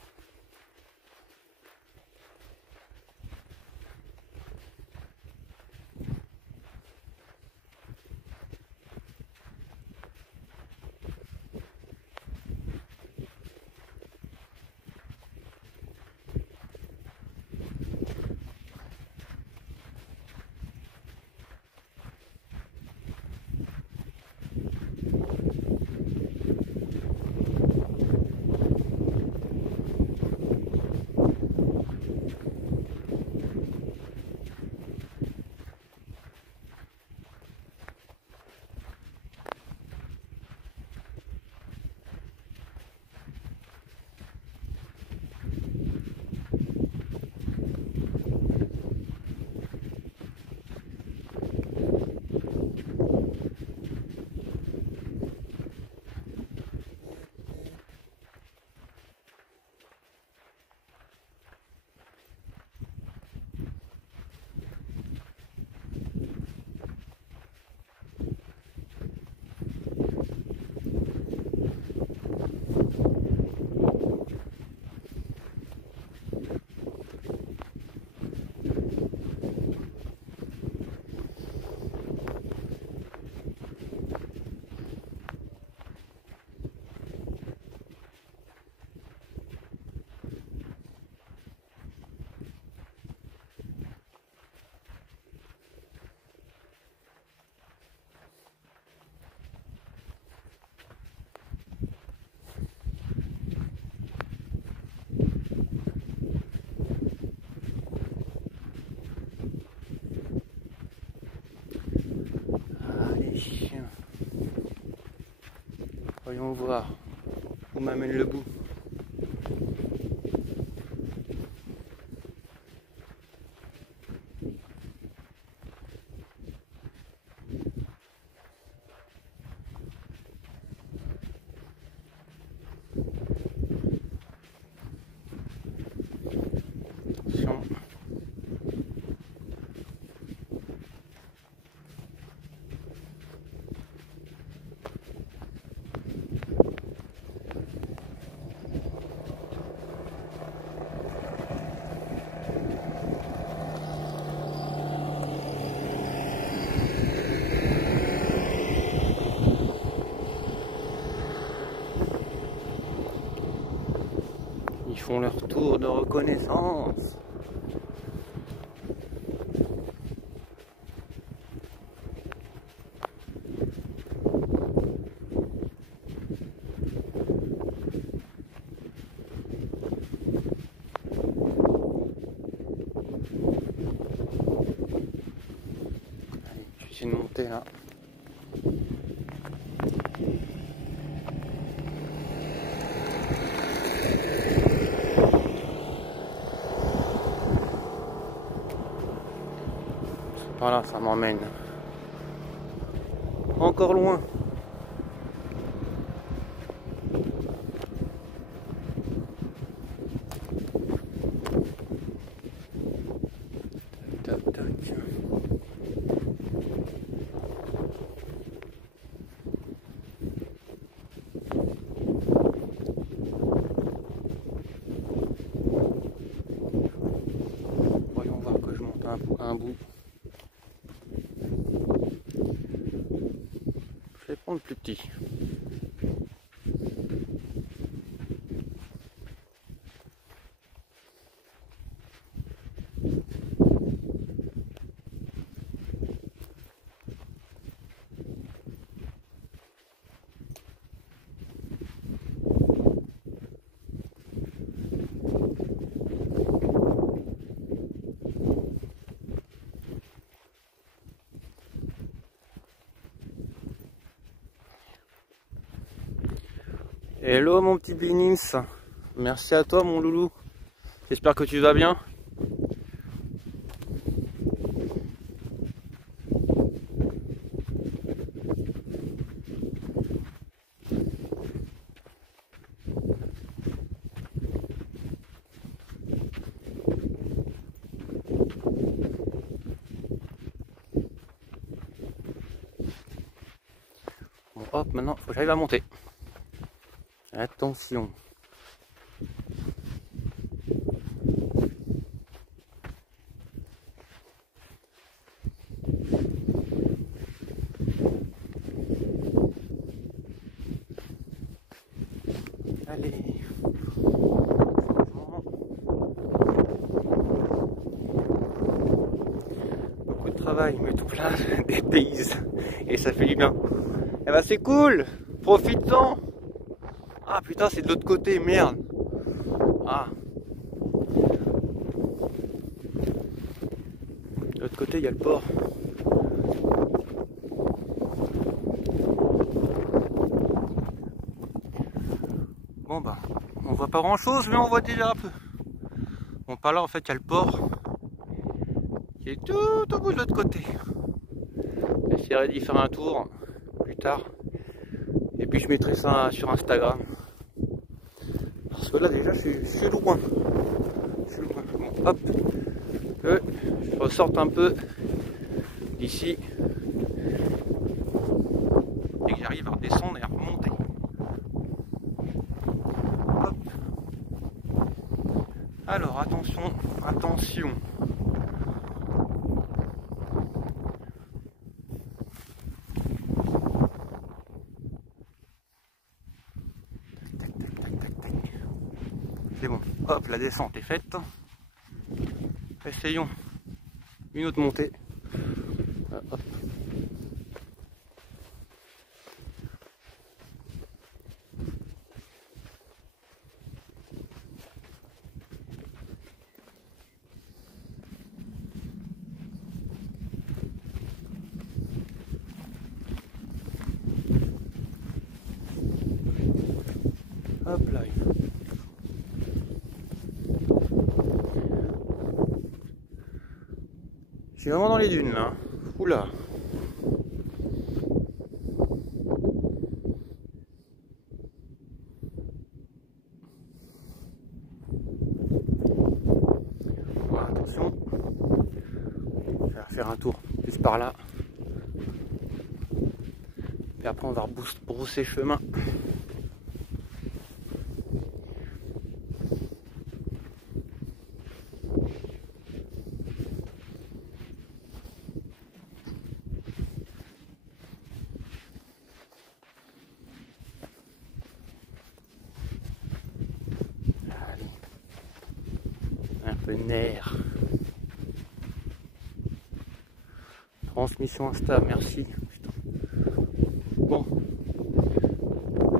Voyons voir où m'amène le bout. Attention. Ils font leur tour de reconnaissance. Allez, je vais essayer de monter là. Voilà, ça m'emmène encore loin. Tac, tac, tac. Voyons voir que je monte un bout. contre plus petit. Hello mon petit Binins, merci à toi mon loulou, j'espère que tu vas bien. Bon hop, maintenant faut que j'arrive à monter. Attention. Allez. Beaucoup de travail, mais tout plein des pays. Et ça fait du bien. Eh ben c'est cool. Profite-en. Ah putain, c'est de l'autre côté, merde. Ah. De l'autre côté, il y a le port. Bon bah, on voit pas grand chose, mais on voit déjà un peu. Bon, par là, en fait, il y a le port qui est tout au bout de l'autre côté. J'essaierai d'y faire un tour plus tard. Et puis je mettrai ça sur Instagram. Parce que là déjà je suis loin. Bon, hop. Que je ressorte un peu d'ici. Et que j'arrive à redescendre et à remonter. Hop. Alors attention, attention. C'est bon, hop, la descente est faite. Essayons une autre montée. Hop. Hop là. Je suis vraiment dans les dunes là. Oula. Voilà, attention. Je vais faire un tour plus par là. Et après on va rebrousser chemin. Un peu nerf. Transmission Insta, merci. Putain. Bon,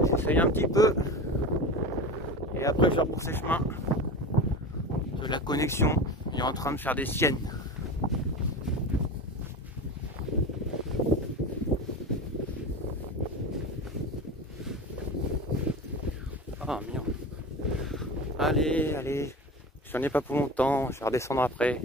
j'essaye un petit peu et après je vais repousser chemin de la connexion est en train de faire des siennes. Ah merde. Allez, allez. J'en ai pas pour longtemps, je vais redescendre après.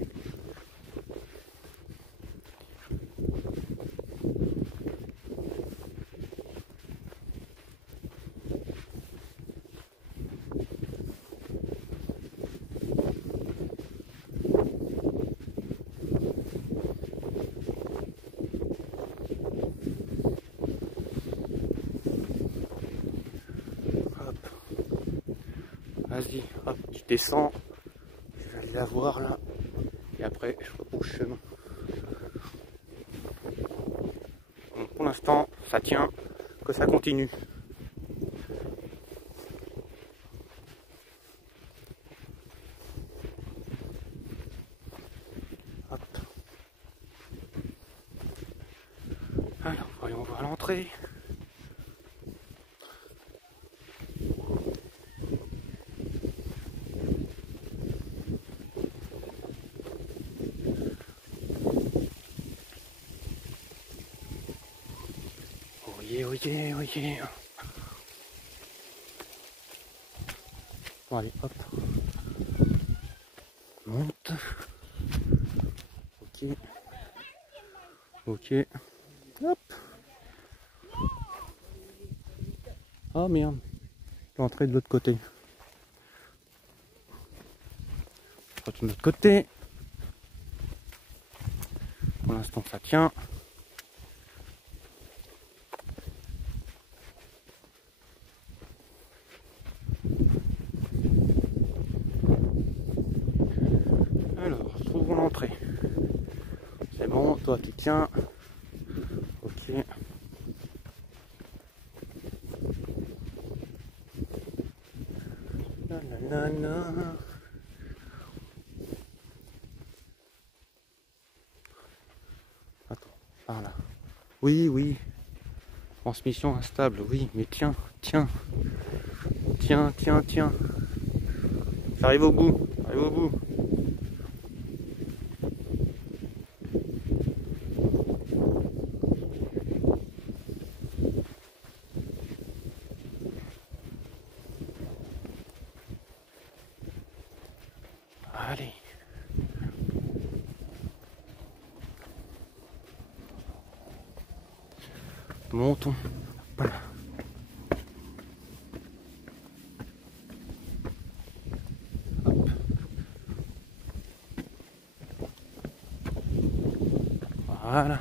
Vas-y, hop, tu descends. Je vais aller la voir là. Et après, je rebrousse chemin. Donc, pour l'instant, ça tient. que ça continue. Hop. Alors, voyons voir l'entrée. Oyez. Bon, allez, hop. Monte. Ok. Hop. Oh merde. L'entrée de l'autre côté. Je retourne de l'autre côté. Pour l'instant, ça tient. Alors, trouvons l'entrée. C'est bon, toi tu tiens. Ok. Nanana. Attends, par là. Oui. Transmission instable, oui, mais tiens. J'arrive au bout. Allez. Montons. Voilà. Hop. Voilà.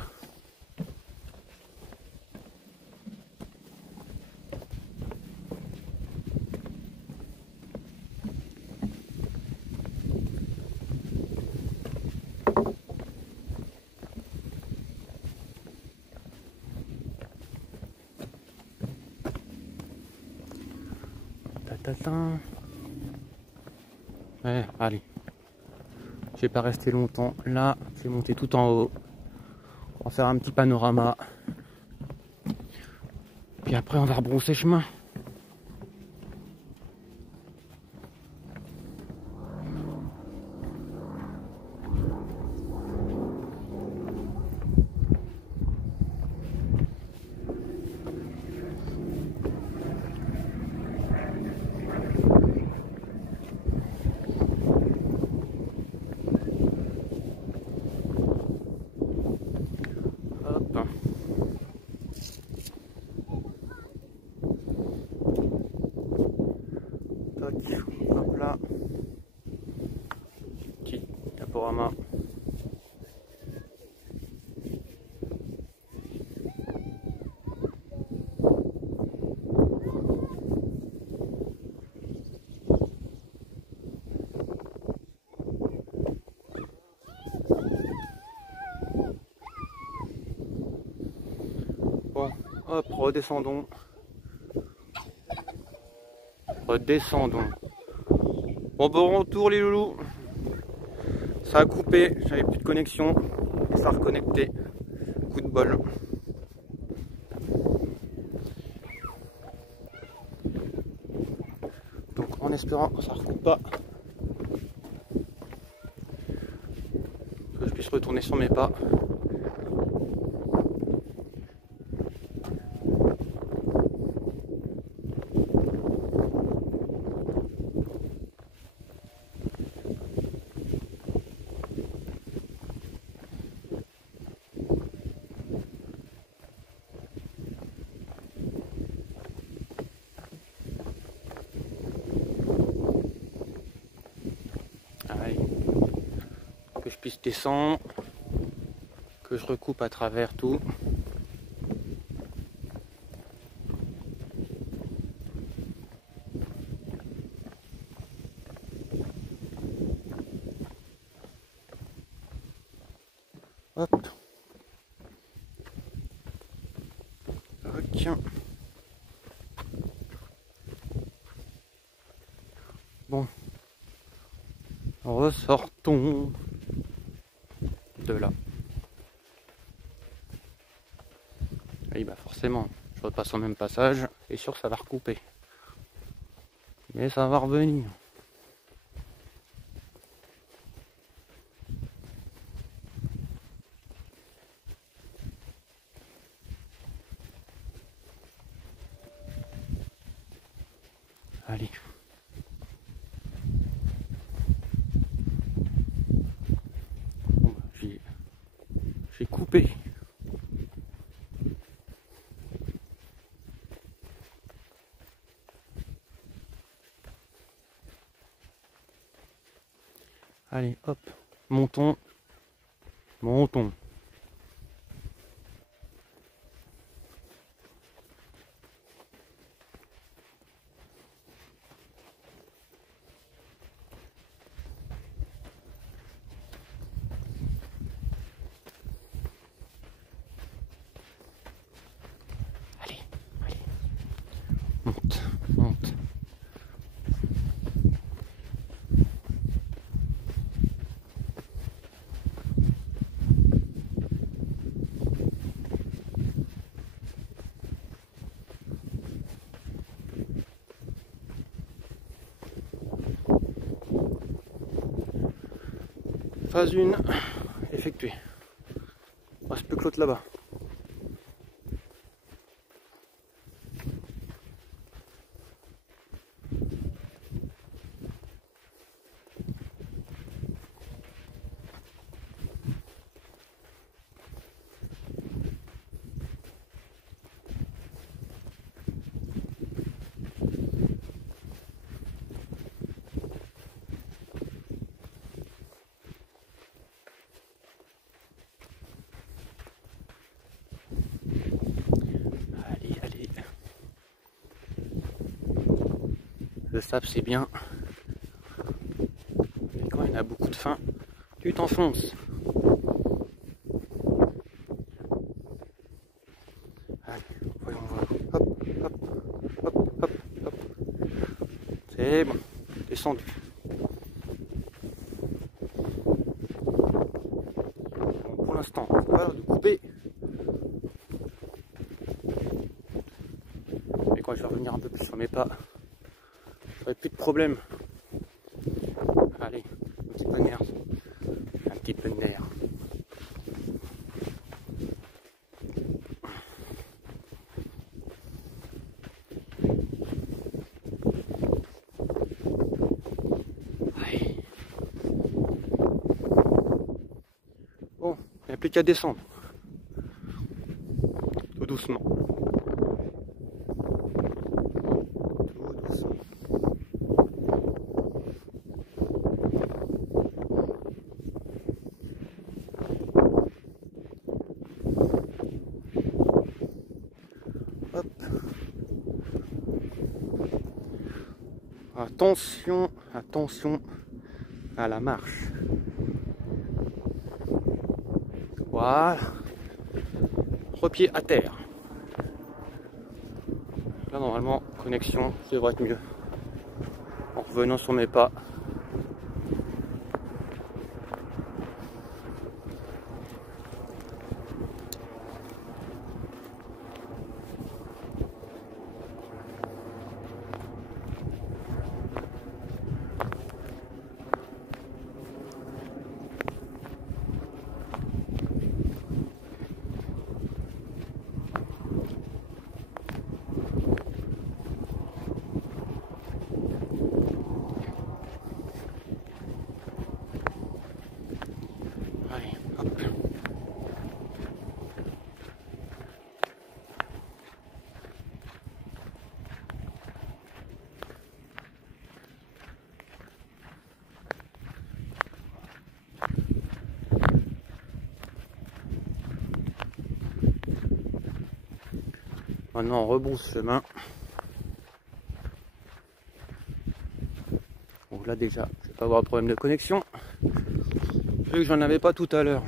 Ouais, allez. Je vais pas rester longtemps. Là, je vais monter tout en haut. On va faire un petit panorama. Puis après, on va rebrousser chemin. Hop là. Petit diaporama. Bon, hop, redescendons. Bon retour les loulous. Ça a coupé, j'avais plus de connexion. Ça a reconnecté. Coup de bol. Donc en espérant que ça ne recoupe pas. Que je puisse retourner sur mes pas. Que je puisse descendre, que je recoupe à travers tout. Hop. Ok. ressortons de là. Oui, bah forcément, je repasse au même passage et sûr que ça va recouper. Mais ça va revenir. Allez. Bon, bah, j'ai coupé. Allez, hop, montons, montons. Allez, allez, monte, monte. Phase 1 effectuée. Il ne reste plus que l'autre là-bas. Allez, allez. Le sable c'est bien. Mais quand il y en a beaucoup de faim, tu t'enfonces. Allez, voyons voir. Hop, hop, hop, hop, hop. C'est bon, descendu. Bon, pour l'instant, pas de couper. Mais quand je vais revenir un peu plus sur mes pas, j'aurai plus de problème. Allez, un petit peu de nerf. Un petit peu de nerf. Bon, il n'y a plus qu'à descendre. Tout doucement. Tout doucement. Hop. Attention, attention à la marche. Voilà. Repied à terre. Là normalement, connexion, ça devrait être mieux. En revenant sur mes pas. Allez, hop. Maintenant on rebrousse chemin. Donc là déjà, je vais pas avoir de problème de connexion. Vu que j'en avais pas tout à l'heure.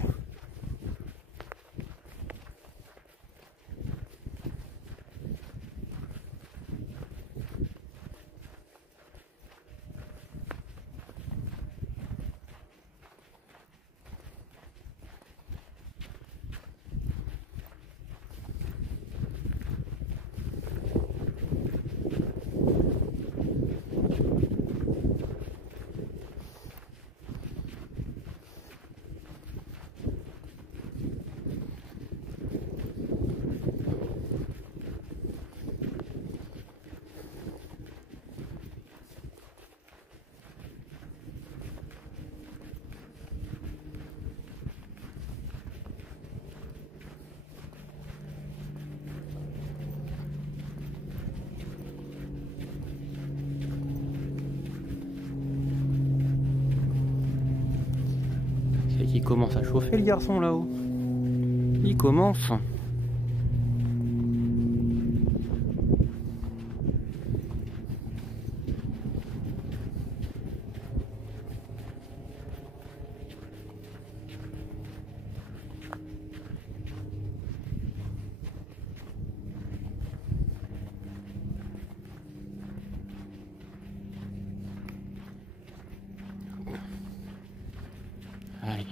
C'est qu'il commence à chauffer le garçon là-haut. Il commence. Allez.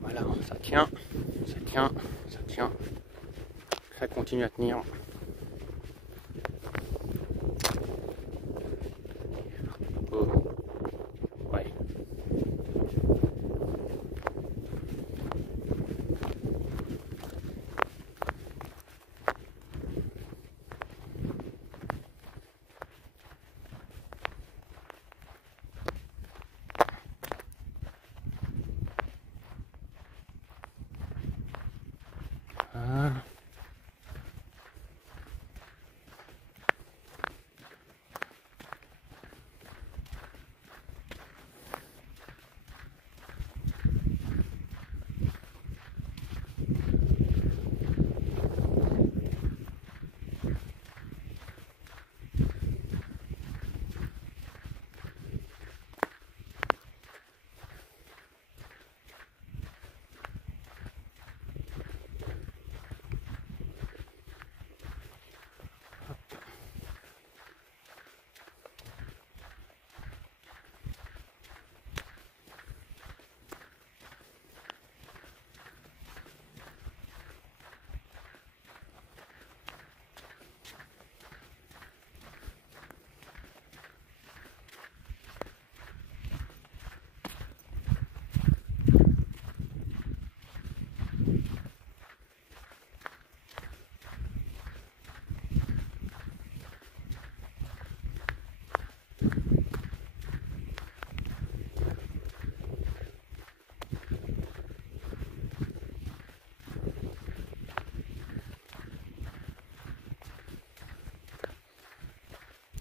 Voilà, ça tient, ça tient, ça tient, ça continue à tenir. Oh. Ouais. Ah.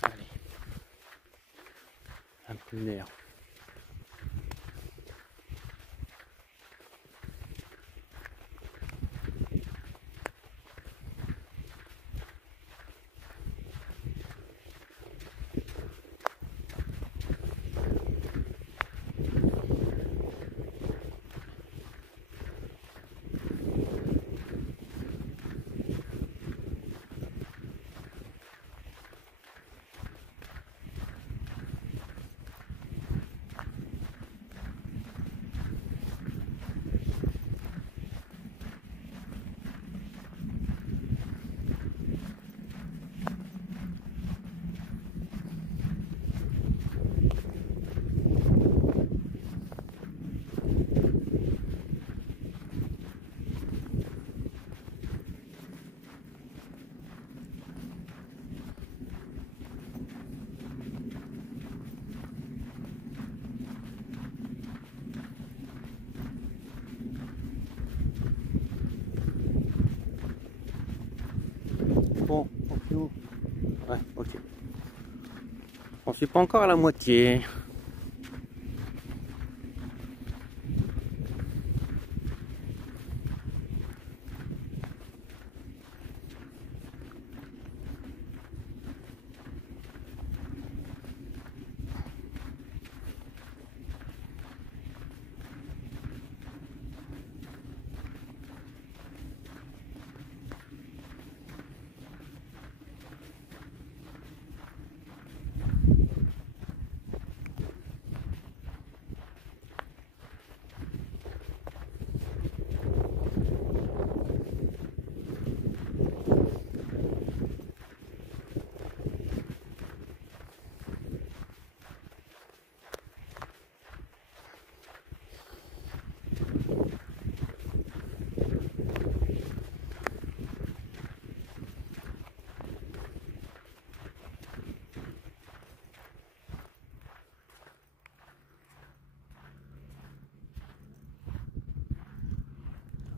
Allez. Un peu d'air. Ouais, ok. On suis pas encore à la moitié.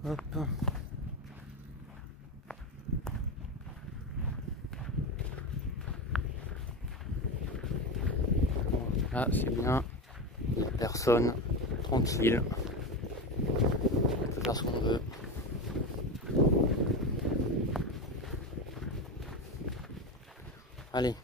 Hop. Bon, là c'est bien, il n'y a personne, tranquille, on peut faire ce qu'on veut. Allez.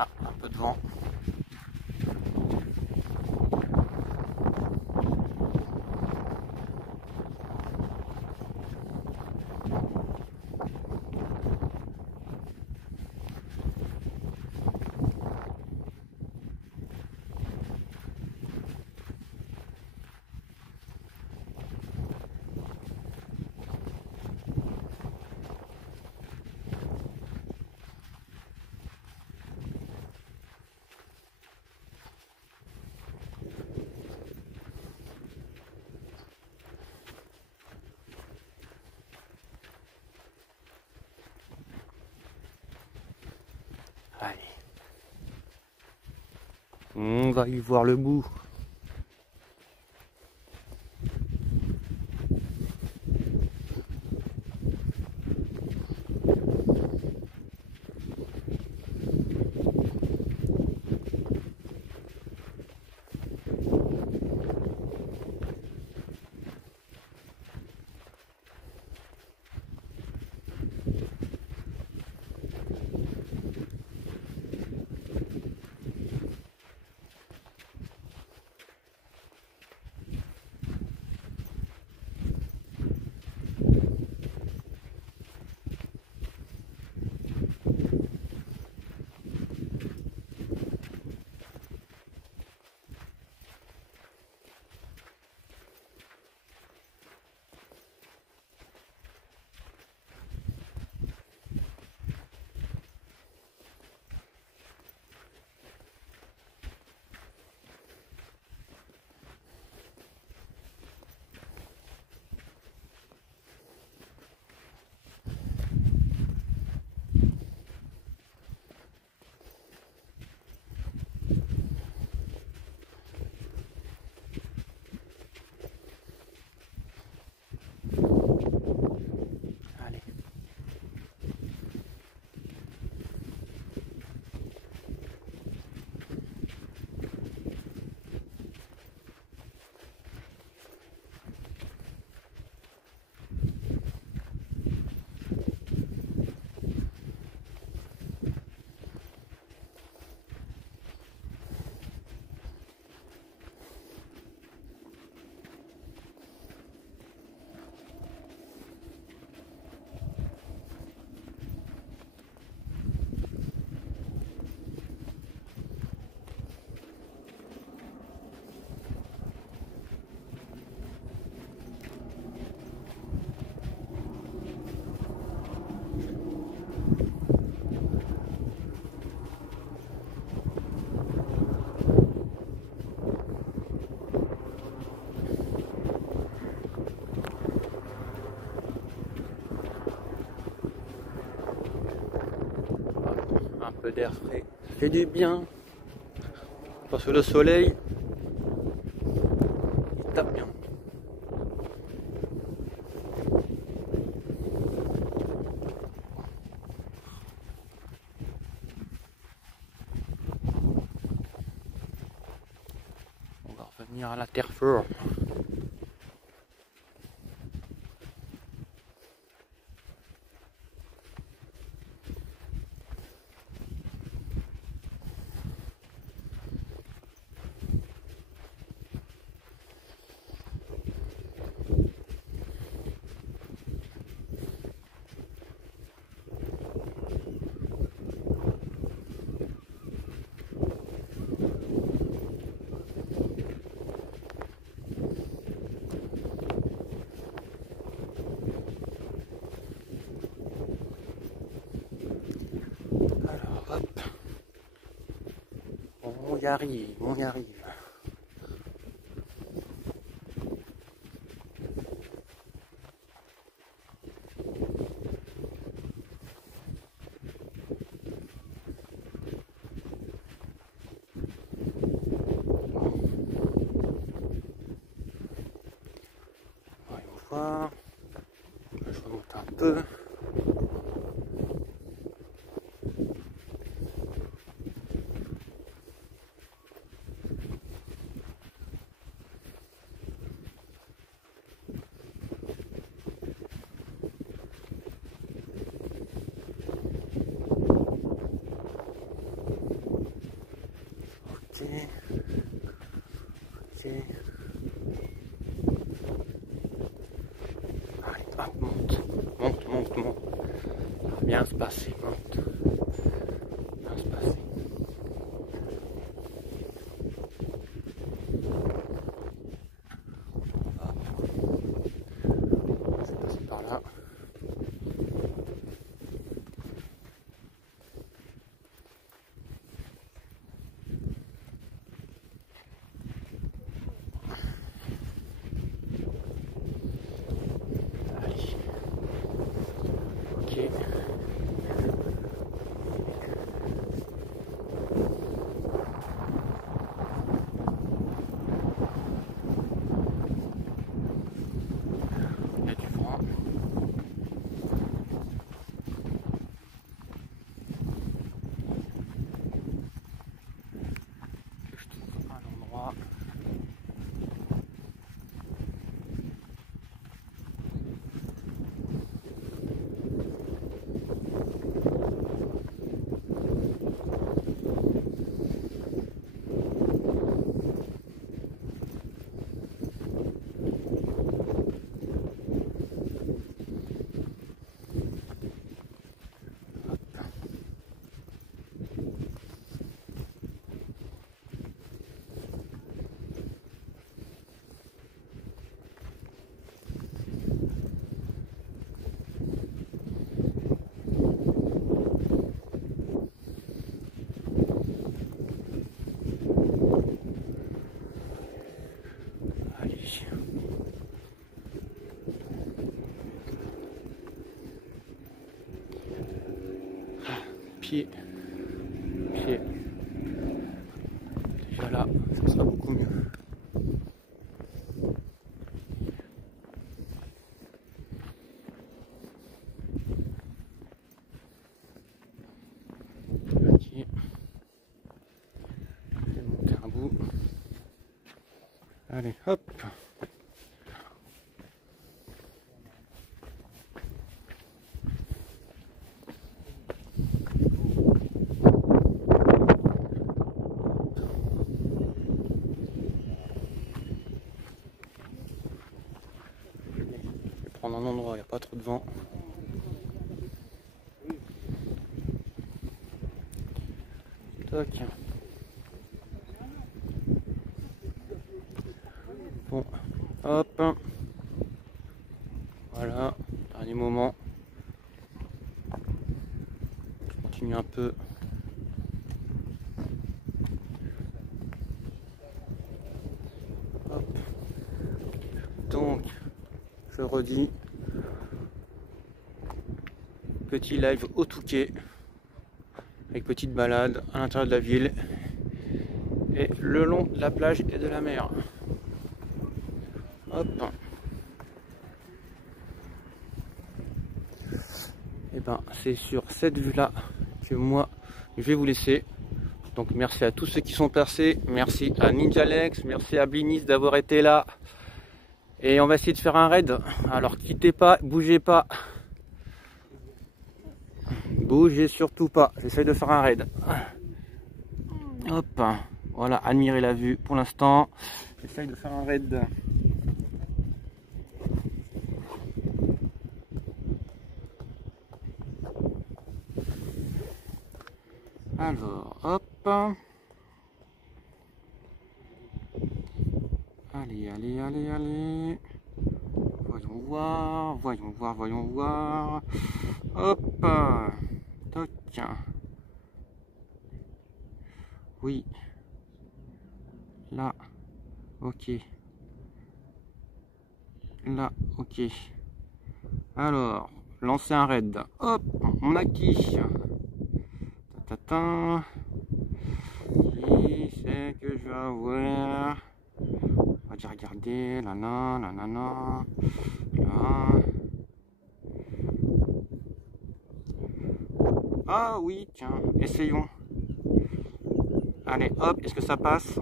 Ah, un peu de vent. Allez. On va y voir le bout. d'air frais, ça fait du bien. Parce que le soleil, il tape bien. On va revenir à la terre ferme. Hop. On y arrive, on y arrive. Voyons voir. Je remonte un peu. Ok. Allez, hop, monte. Ça va bien se passer, monte. Bien se passer. Hop. Je vais passer par là. Il y a du vent. Je trouve un endroit. Pied. Déjà là, ça sera beaucoup mieux. Ok. Je vais monter un bout. Allez, hop. Prendre un endroit où il n'y a pas trop de vent. Toc. Bon, hop. Voilà, dernier moment. Je continue un peu. Hop. Donc, je redis. Petit live au Touquet. avec petite balade à l'intérieur de la ville et le long de la plage et de la mer. Hop. Et ben c'est sur cette vue là que moi je vais vous laisser. Donc merci à tous ceux qui sont passés, merci à Ninjalex, merci à Blinis d'avoir été là. Et on va essayer de faire un raid. Alors quittez pas, bougez pas. Bougez surtout pas, j'essaie de faire un raid. Hop, voilà, admirez la vue pour l'instant. J'essaie de faire un raid. Alors, hop. Allez, allez, allez, allez. Voyons voir, voyons voir, voyons voir. Hop. Toc. Oui. Là. Ok. Là. Ok. Alors, lancer un raid. Hop. On a qui? Tatatin. Qui c'est que je vais avoir? On va déjà regarder. Là, là, là, là, là. Là. Ah oui, tiens, essayons. Allez, hop, est-ce que ça passe?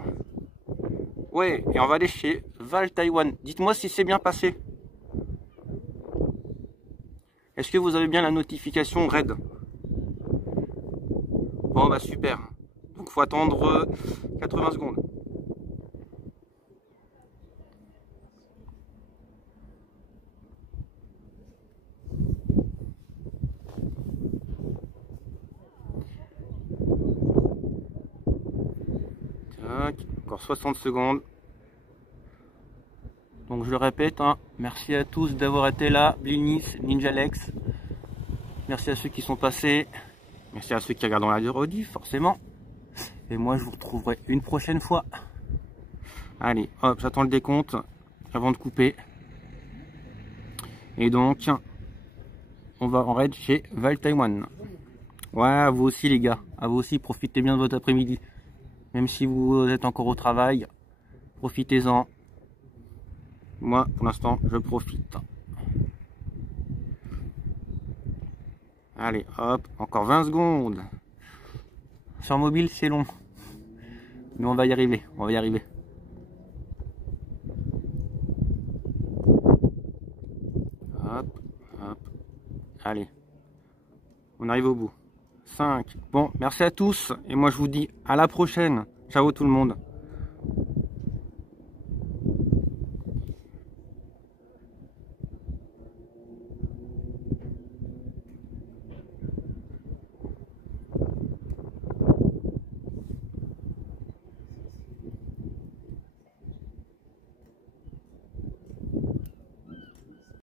Ouais, et on va aller chez Val Taïwan. Dites-moi si c'est bien passé. Est-ce que vous avez bien la notification raid? Bon, bah super. Donc, faut attendre 80 secondes. Encore 60 secondes. Donc je le répète, hein, merci à tous d'avoir été là, Blinis, Ninjalex. Merci à ceux qui sont passés. Merci à ceux qui regardent la rediff, forcément. Et moi je vous retrouverai une prochaine fois. Allez, hop, j'attends le décompte avant de couper. Et donc, on va en raid chez Val Taïwan. Ouais, à vous aussi les gars, à vous aussi, profitez bien de votre après-midi. Même si vous êtes encore au travail, profitez-en. Moi, pour l'instant, je profite. Allez, hop, encore 20 secondes. Sur mobile, c'est long. Mais on va y arriver, on va y arriver. Hop, hop. Allez, on arrive au bout. 5. Bon, merci à tous. Et moi, je vous dis à la prochaine. Ciao tout le monde.